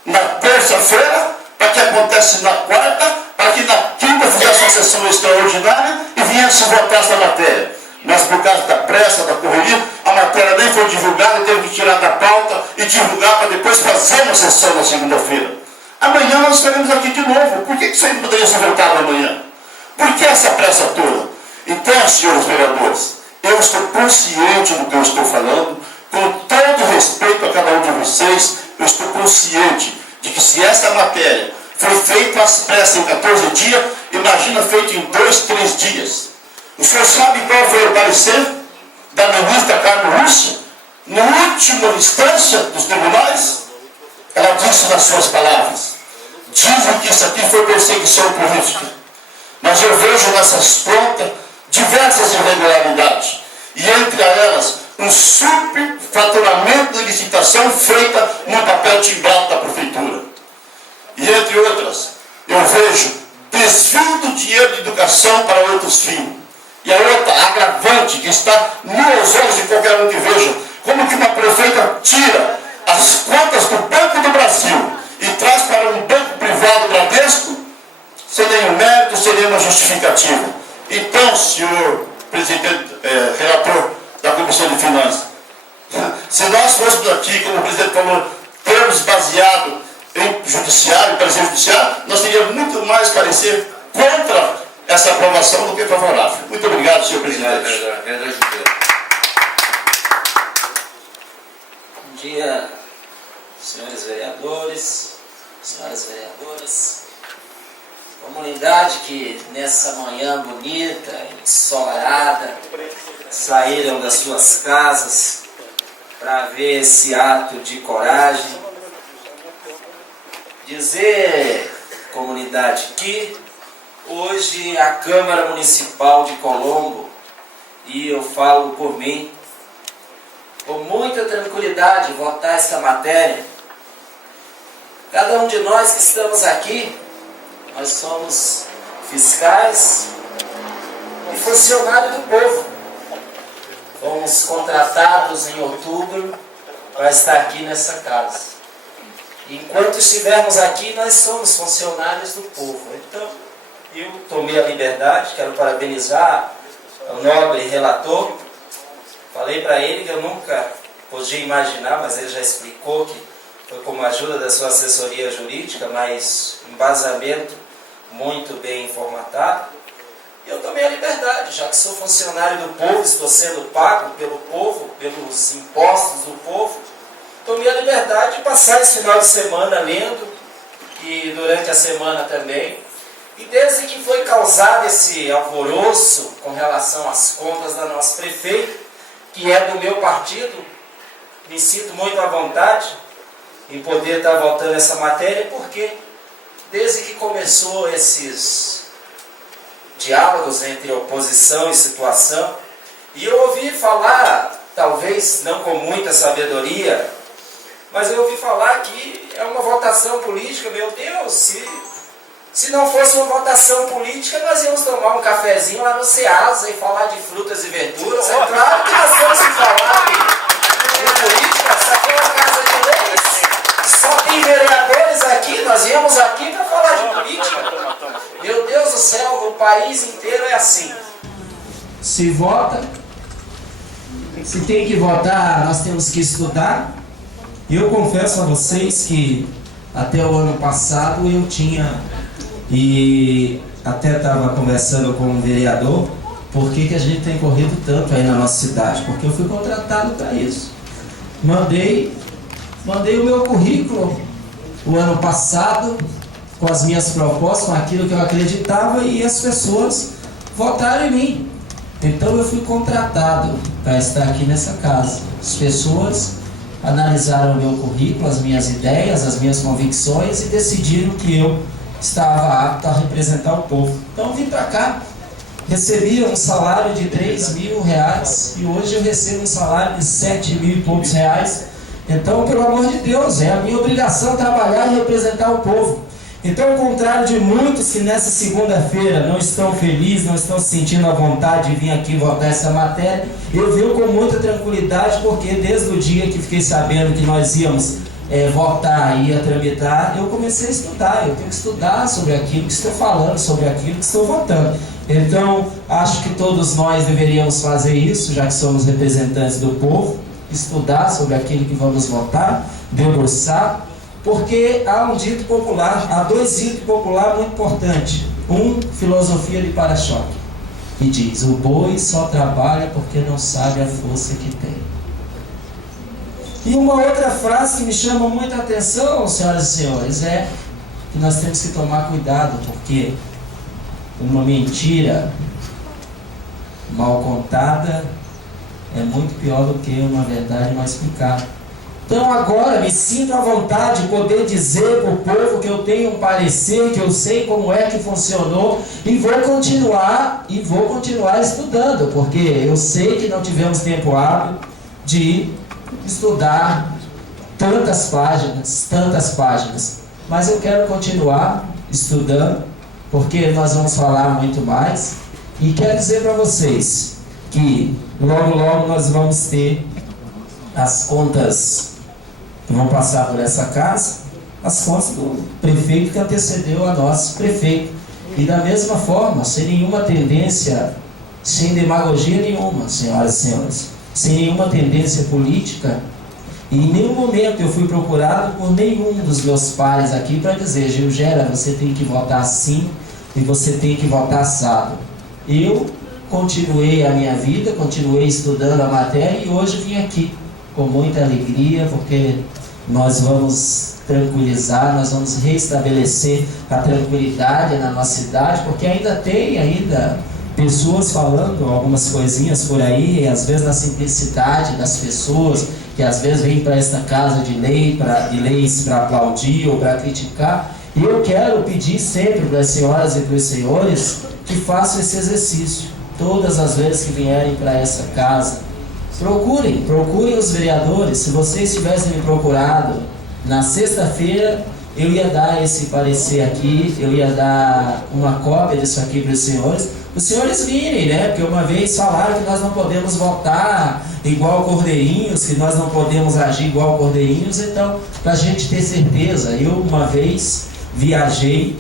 na terça-feira, para que acontece na quarta, para que na quinta fizesse uma sessão extraordinária e viesse votar essa matéria. Mas por causa da pressa, da correria, a matéria nem foi divulgada, teve que tirar da pauta e divulgar para depois fazer uma sessão na segunda-feira. Amanhã nós estaremos aqui de novo. Por que isso aí poderia ser votado amanhã? Por que essa pressa toda? Então, senhores vereadores, eu consciente do que eu estou falando, com todo respeito a cada um de vocês, eu estou consciente de que se essa matéria foi feita às pressas em 14 dias, imagina feito em 2, 3 dias. O senhor sabe qual foi o parecer da ministra Carmen Lúcia? Na última instância dos tribunais, ela disse nas suas palavras: dizem que isso aqui foi perseguição política, mas eu vejo nessas contas diversas irregularidades, e entre elas um superfaturamento de licitação feita num papel timbrado da prefeitura. E entre outras, eu vejo desvio do dinheiro de educação para outros fins. E a outra agravante que está nos olhos de qualquer um que veja, como que uma prefeita tira as contas do Banco do Brasil e traz para um banco privado Bradesco, sem nenhum mérito, sem nenhuma justificativa. Então, senhor presidente, relator da Comissão de Finanças, se nós fôssemos aqui, como o presidente falou, termos baseado em judiciário, parecer judiciário, nós teríamos muito mais parecer contra essa aprovação do que favorável. Muito obrigado, senhor presidente. Bom dia, senhores vereadores, senhoras vereadoras, comunidade que nessa manhã bonita, ensolarada, saíram das suas casas para ver esse ato de coragem. Dizer, comunidade, que hoje a Câmara Municipal de Colombo, e eu falo por mim, com muita tranquilidade votar essa matéria. Cada um de nós que estamos aqui, nós somos fiscais e funcionários do povo. Fomos contratados em outubro para estar aqui nessa casa. Enquanto estivermos aqui, nós somos funcionários do povo. Então, eu tomei a liberdade, quero parabenizar o nobre relator. Falei para ele que eu nunca podia imaginar, mas ele já explicou que foi com a ajuda da sua assessoria jurídica, mas embasamento muito bem formatado. E eu tomei a liberdade, já que sou funcionário do povo, estou sendo pago pelo povo, pelos impostos do povo, tomei a liberdade de passar esse final de semana lendo, e durante a semana também. E desde que foi causado esse alvoroço com relação às contas da nossa prefeita, que é do meu partido, me sinto muito à vontade em poder estar votando essa matéria, porque desde que começou esses diálogos entre oposição e situação, e eu ouvi falar, talvez não com muita sabedoria, mas eu ouvi falar que é uma votação política. Meu Deus, se não fosse uma votação política, nós íamos tomar um cafezinho lá no Ceasa e falar de frutas e verduras. É claro que nós temos que falar de política, essa aqui é uma casa de leis. Só tem vereadores aqui, nós viemos aqui para falar de política. Meu Deus do céu, o país inteiro é assim. Se vota, se tem que votar, nós temos que estudar. E eu confesso a vocês que até o ano passado eu tinha, e até estava conversando com um vereador, por que a gente tem corrido tanto aí na nossa cidade? Porque eu fui contratado para isso. Mandei o meu currículo o ano passado, com as minhas propostas, com aquilo que eu acreditava, e as pessoas votaram em mim. Então eu fui contratado para estar aqui nessa casa. As pessoas analisaram o meu currículo, as minhas ideias, as minhas convicções, e decidiram que eu estava apto a representar o povo. Então eu vim para cá, recebia um salário de R$3.000 e hoje eu recebo um salário de R$7.000 e poucos. Então, pelo amor de Deus, é a minha obrigação trabalhar e representar o povo. Então, ao contrário de muitos que nessa segunda-feira não estão felizes, não estão se sentindo à vontade de vir aqui votar essa matéria, eu venho com muita tranquilidade, porque desde o dia que fiquei sabendo que nós íamos votar e ia tramitar, eu comecei a estudar. Eu tenho que estudar sobre aquilo que estou falando, sobre aquilo que estou votando. Então, acho que todos nós deveríamos fazer isso, já que somos representantes do povo, estudar sobre aquilo que vamos votar, debruçar, porque há um dito popular, há dois ditos populares muito importantes. Um, filosofia de para-choque. que diz: o boi só trabalha porque não sabe a força que tem. E uma outra frase que me chama muita atenção, senhoras e senhores, é que nós temos que tomar cuidado, porque uma mentira mal contada é muito pior do que uma verdade mal explicada. Então agora me sinto à vontade de poder dizer para o povo que eu tenho um parecer, que eu sei como é que funcionou, e vou continuar estudando, porque eu sei que não tivemos tempo hábil de estudar tantas páginas, mas eu quero continuar estudando, porque nós vamos falar muito mais, e quero dizer para vocês que logo nós vamos ter as contas que vão passar por essa casa, as contas do prefeito que antecedeu a nosso prefeito, e da mesma forma, sem nenhuma tendência, sem demagogia nenhuma, senhoras e senhores, sem nenhuma tendência política. E em nenhum momento eu fui procurado por nenhum dos meus pares aqui para dizer: Gilgera, você tem que votar assim e você tem que votar assado. Eu continuei a minha vida, continuei estudando a matéria, e hoje vim aqui com muita alegria, porque nós vamos tranquilizar, nós vamos restabelecer a tranquilidade na nossa cidade, porque ainda tem pessoas falando algumas coisinhas por aí, e às vezes na simplicidade das pessoas, que às vezes vêm para esta casa de leis para aplaudir ou para criticar. E eu quero pedir sempre para as senhoras e para os senhores que façam esse exercício todas as vezes que vierem para essa casa. Procurem os vereadores. Se vocês tivessem me procurado na sexta-feira, eu ia dar esse parecer aqui, eu ia dar uma cópia disso aqui para os senhores virem, né? Porque uma vez falaram que nós não podemos votar igual cordeirinhos, que nós não podemos agir igual cordeirinhos. Então, para a gente ter certeza, eu uma vez viajei,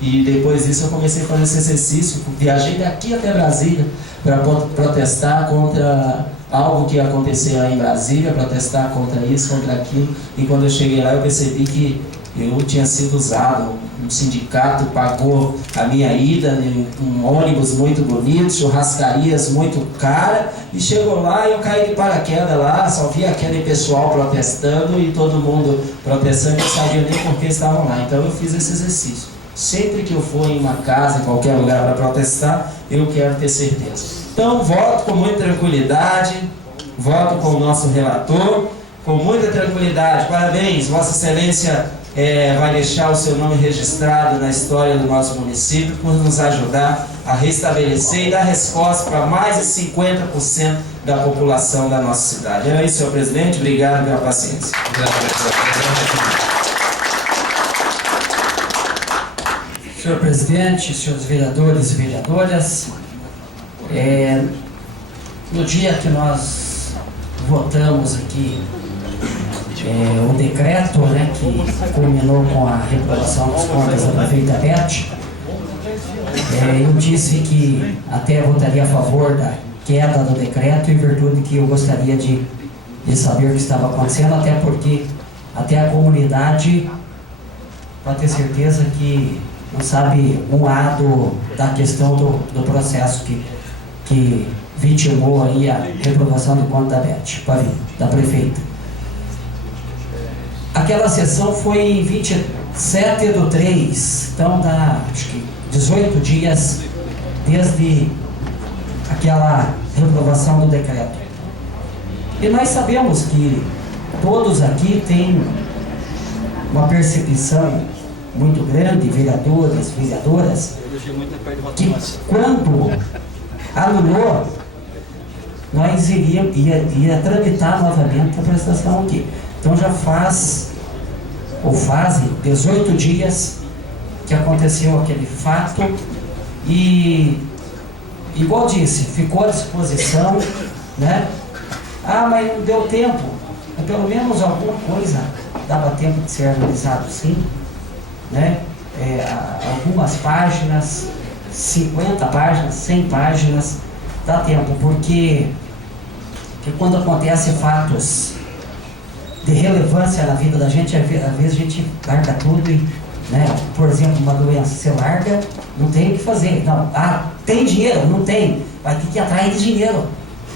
e depois disso eu comecei a fazer esse exercício, viajei daqui até Brasília para protestar contra algo que aconteceu lá em Brasília, protestar contra isso, contra aquilo, e quando eu cheguei lá eu percebi que eu tinha sido usado. Um sindicato pagou a minha ida em um ônibus muito bonito, churrascarias muito cara, e chegou lá e eu caí de paraquedas lá, só vi aquele pessoal protestando e todo mundo protestando, não sabia nem por que estavam lá. Então eu fiz esse exercício. Sempre que eu for em uma casa, em qualquer lugar para protestar, eu quero ter certeza. Então voto com muita tranquilidade, voto com o nosso relator, com muita tranquilidade. Parabéns, Vossa Excelência vai deixar o seu nome registrado na história do nosso município por nos ajudar a restabelecer e dar resposta para mais de 50% da população da nossa cidade. É isso, senhor presidente. Obrigado pela paciência. Senhor presidente, senhores vereadores e vereadoras, no dia que nós votamos aqui o decreto, né, que culminou com a reprovação das contas da prefeita Beth, eu disse que até votaria a favor da queda do decreto, em virtude que eu gostaria de saber o que estava acontecendo, até porque até a comunidade pode ter certeza que não sabe um lado da questão do processo que vitimou aí a reprovação de conta da Beth, da prefeita. Aquela sessão foi em 27/3, então dá acho que 18 dias desde aquela reprovação do decreto. E nós sabemos que todos aqui têm uma percepção muito grande, vereadores, vereadoras, que quando anulou, nós ia tramitar novamente a prestação aqui. Então já fazem 18 dias que aconteceu aquele fato, e igual disse, ficou à disposição, né? Mas não deu tempo. Pelo menos alguma coisa dava tempo de ser analisado, sim, né? Algumas páginas, 50 páginas, 100 páginas, dá tempo, porque quando acontecem fatos de relevância na vida da gente, às vezes a gente larga tudo né? Por exemplo, uma doença, você larga, não tem o que fazer. Não, tem dinheiro? Não tem. Vai ter que ir atrás de dinheiro.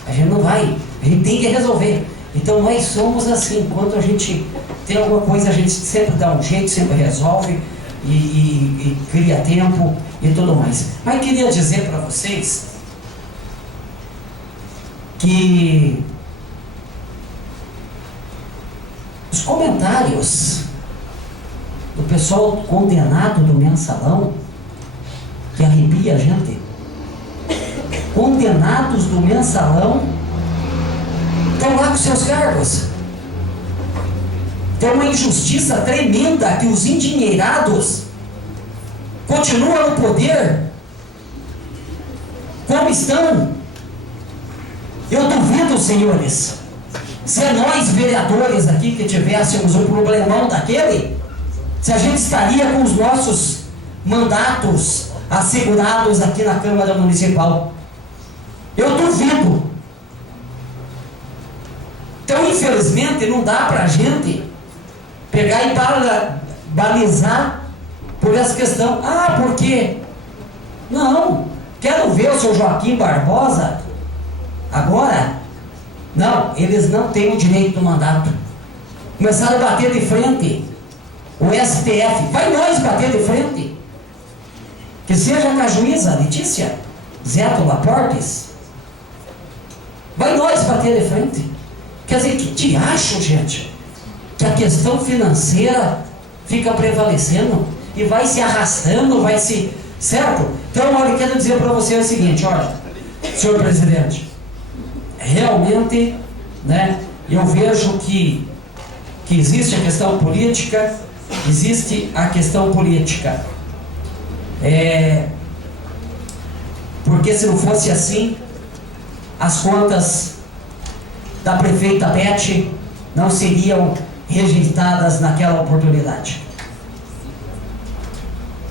A gente não vai, a gente tem que resolver. Então nós somos assim, quando a gente tem alguma coisa, a gente sempre dá um jeito, sempre resolve e cria tempo e tudo mais. Mas queria dizer para vocês que os comentários do pessoal condenado do mensalão, que arrepia a gente, condenados do mensalão, estão lá com seus cargos. Tem uma injustiça tremenda que os endinheirados continuam no poder como estão. Eu duvido, senhores, se nós vereadores aqui que tivéssemos um problemão daquele, se a gente estaria com os nossos mandatos assegurados aqui na Câmara Municipal. Eu duvido. Então, infelizmente, não dá para a gente pegar e balizar por essa questão. Por quê? Não. Quero ver o seu Joaquim Barbosa agora. Não, eles não têm o direito do mandato. Começaram a bater de frente. O STF, vai nós bater de frente. Que seja com a juíza Letícia Zeto Laportes. Vai nós bater de frente. Quer dizer, que te acho, gente, que a questão financeira fica prevalecendo e vai se arrastando, vai se... Certo? Então, olha, eu quero dizer para você o seguinte, olha, senhor presidente, realmente, né, eu vejo que existe a questão política, porque se não fosse assim, as contas da prefeita Beth não seriam rejeitadas naquela oportunidade.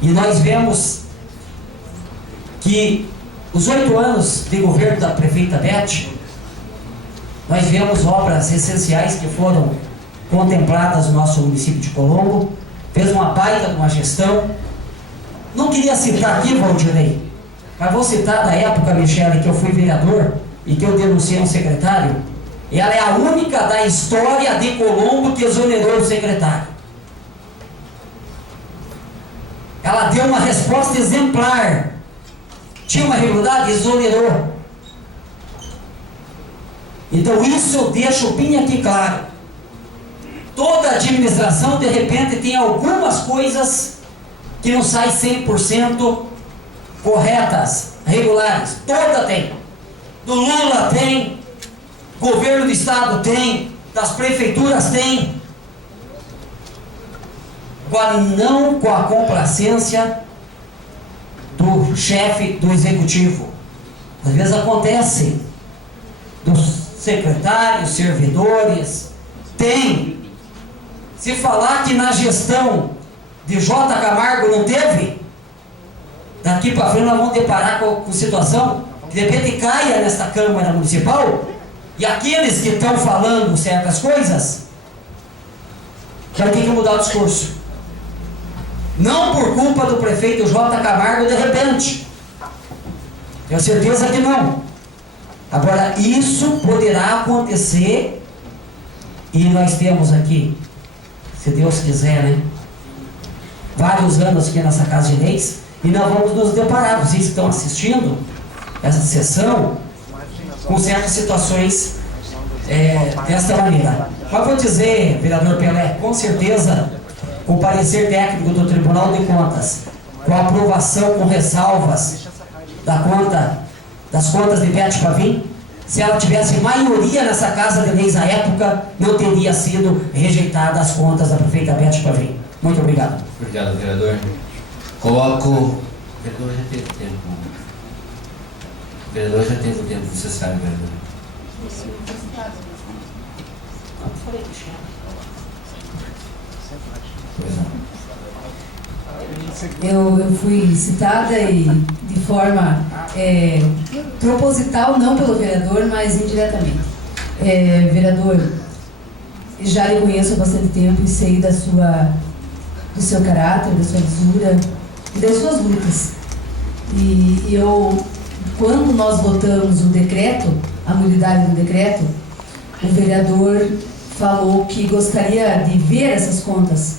E nós vemos que os 8 anos de governo da prefeita Beth, nós vemos obras essenciais que foram contempladas no nosso município de Colombo, fez uma baita de uma gestão. Não queria citar aqui, Valdirei, mas vou citar da época, Michele, que eu fui vereador e que eu denunciei um secretário. Ela é a única da história de Colombo que exonerou o secretário. Ela deu uma resposta exemplar. Tinha uma irregularidade, exonerou. Então isso eu deixo bem aqui claro. Toda administração, de repente, tem algumas coisas que não saem 100% corretas, regulares. Toda tem. Do Lula tem. Governo do estado tem, das prefeituras tem, não com a complacência do chefe do executivo. Às vezes acontece, dos secretários, servidores, tem. Se falar que na gestão de J. Camargo não teve, daqui para frente nós vamos deparar com situação que de repente caia nesta Câmara Municipal. E aqueles que estão falando certas coisas, vai ter que mudar o discurso. Não por culpa do prefeito J. Camargo de repente. Tenho certeza que não. Agora, isso poderá acontecer, e nós temos aqui, se Deus quiser, né, vários anos aqui nessa Casa de Leis, e nós vamos nos deparar, vocês que estão assistindo essa sessão, com certas situações desta maneira. Mas vou dizer, vereador Pelé, com certeza o parecer técnico do Tribunal de Contas, com a aprovação com ressalvas das contas de Beth Pavim, se ela tivesse maioria nessa Casa de Leis à época, não teria sido rejeitada as contas da prefeita Beth Pavim. Muito obrigado. Obrigado, vereador. Coloco... O vereador já teve tempo. O vereador já teve o tempo necessário, vereador. Eu fui citada e de forma proposital, não pelo vereador, mas indiretamente. Vereador, já lhe conheço há bastante tempo e sei da sua do seu caráter, da sua lisura e das suas lutas. E quando nós votamos o decreto, a nulidade do decreto, o vereador falou que gostaria de ver essas contas,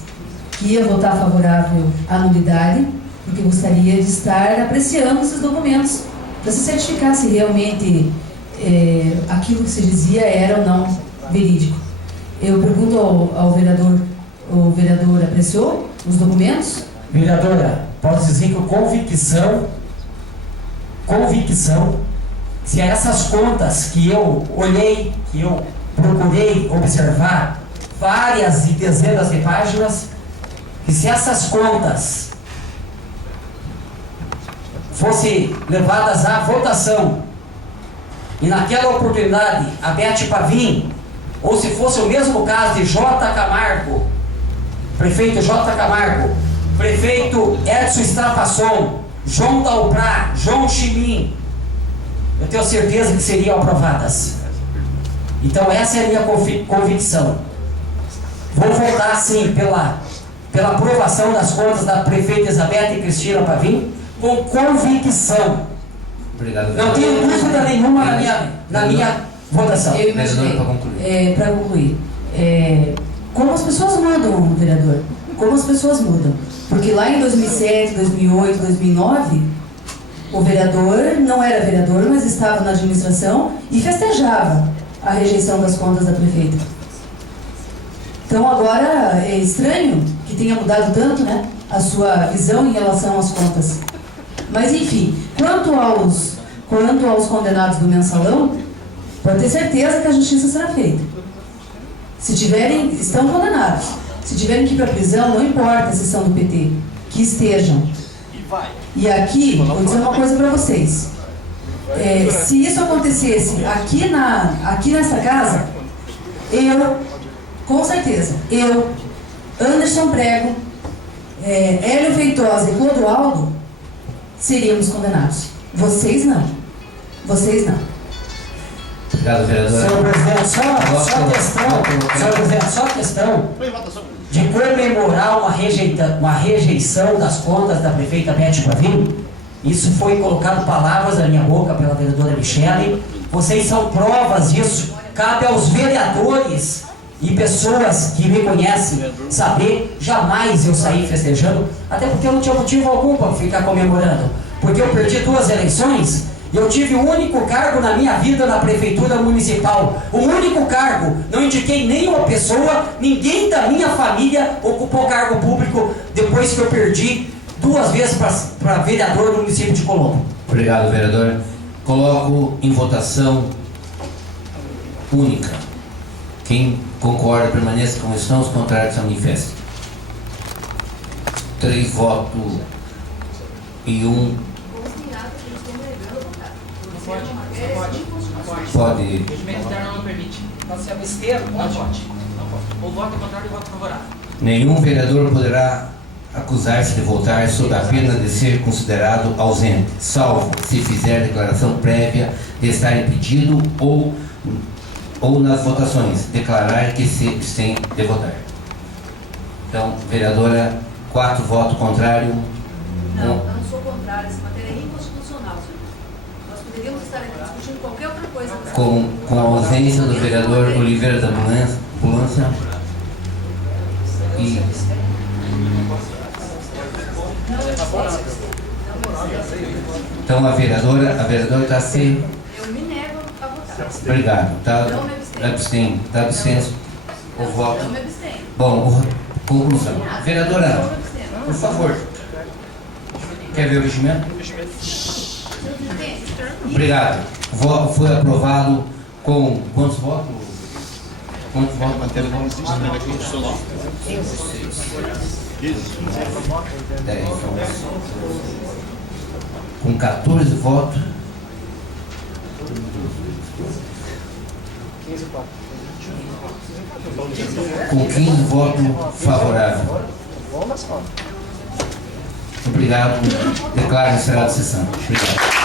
que ia votar favorável à nulidade, porque gostaria de estar apreciando esses documentos para se certificar se realmente aquilo que se dizia era ou não verídico. Eu pergunto ao vereador, o vereador apreciou os documentos? Vereadora, posso dizer com convicção, se essas contas que eu olhei, que eu procurei observar, várias e dezenas de páginas, que se essas contas fossem levadas à votação e naquela oportunidade a Beth Pavim, ou se fosse o mesmo caso de J. Camargo, prefeito J. Camargo, prefeito Edson Strapasson, João Dalprá, João Chimin, eu tenho certeza que seriam aprovadas. Então essa é a minha convicção. Vou votar sim pela aprovação das contas da prefeita Elizabeth e Cristina Pavim, com convicção. Obrigado. Não tenho dúvida nenhuma na minha votação. Eu imaginei, para concluir, como as pessoas mudam, vereador, como as pessoas mudam. Porque lá em 2007, 2008, 2009, o vereador não era vereador, mas estava na administração e festejava a rejeição das contas da prefeita. Então agora é estranho que tenha mudado tanto, né, a sua visão em relação às contas. Mas enfim, quanto aos condenados do mensalão, pode ter certeza que a justiça será feita. Se tiverem, estão condenados. Se tiverem que ir para a prisão, não importa se são do PT, que estejam. E aqui, vou dizer uma coisa para vocês. Se isso acontecesse aqui nessa casa, com certeza, Anderson Prego, Hélio Feitosa e Clodoaldo seríamos condenados. Vocês não. Vocês não. Obrigado, vereador. Senhor presidente, só questão de comemorar uma rejeição das contas da prefeita Beth Pavim. Isso foi colocado palavras na minha boca pela vereadora Michele. Vocês são provas disso. Cabe aos vereadores e pessoas que me conhecem saber. Jamais eu saí festejando, até porque eu não tinha motivo algum para ficar comemorando, porque eu perdi 2 eleições. Eu tive o único cargo na minha vida na prefeitura municipal. O único cargo. Não indiquei nenhuma pessoa, ninguém da minha família ocupou cargo público depois que eu perdi 2 vezes para vereador do município de Colombo. Obrigado, vereador. Coloco em votação única. Quem concorda, permaneça como estão, os contrários se manifestem. 3 votos e 1. Pode. O regimento interno não permite. Pode se abster, pode. Ou voto contrário ou voto favorável. Nenhum vereador poderá acusar-se de votar sob a pena de ser considerado ausente, salvo se fizer declaração prévia de estar impedido ou nas votações declarar que se abstém de votar. Então, vereadora, 4 votos contrários. Não, eu não sou contrária. Essa matéria é inconstitucional, senhor. Nós poderíamos estar aqui discutindo qualquer outra coisa. Com a ausência do vereador Oliveira da Ambulância e então a vereadora está se... Eu me nego a votar. Obrigado. Não me abstenho. Está abstenso o voto. Não me abstenho. Bom, conclusão. Vereadora, por favor. Quer ver o regimento? Obrigado. Foi aprovado com quantos votos? Quantos votos? Matéria não existe, não é constitucional. 10, com 14 votos. 15 votos favoráveis. Obrigado. Declaro encerrada a sessão. Obrigado.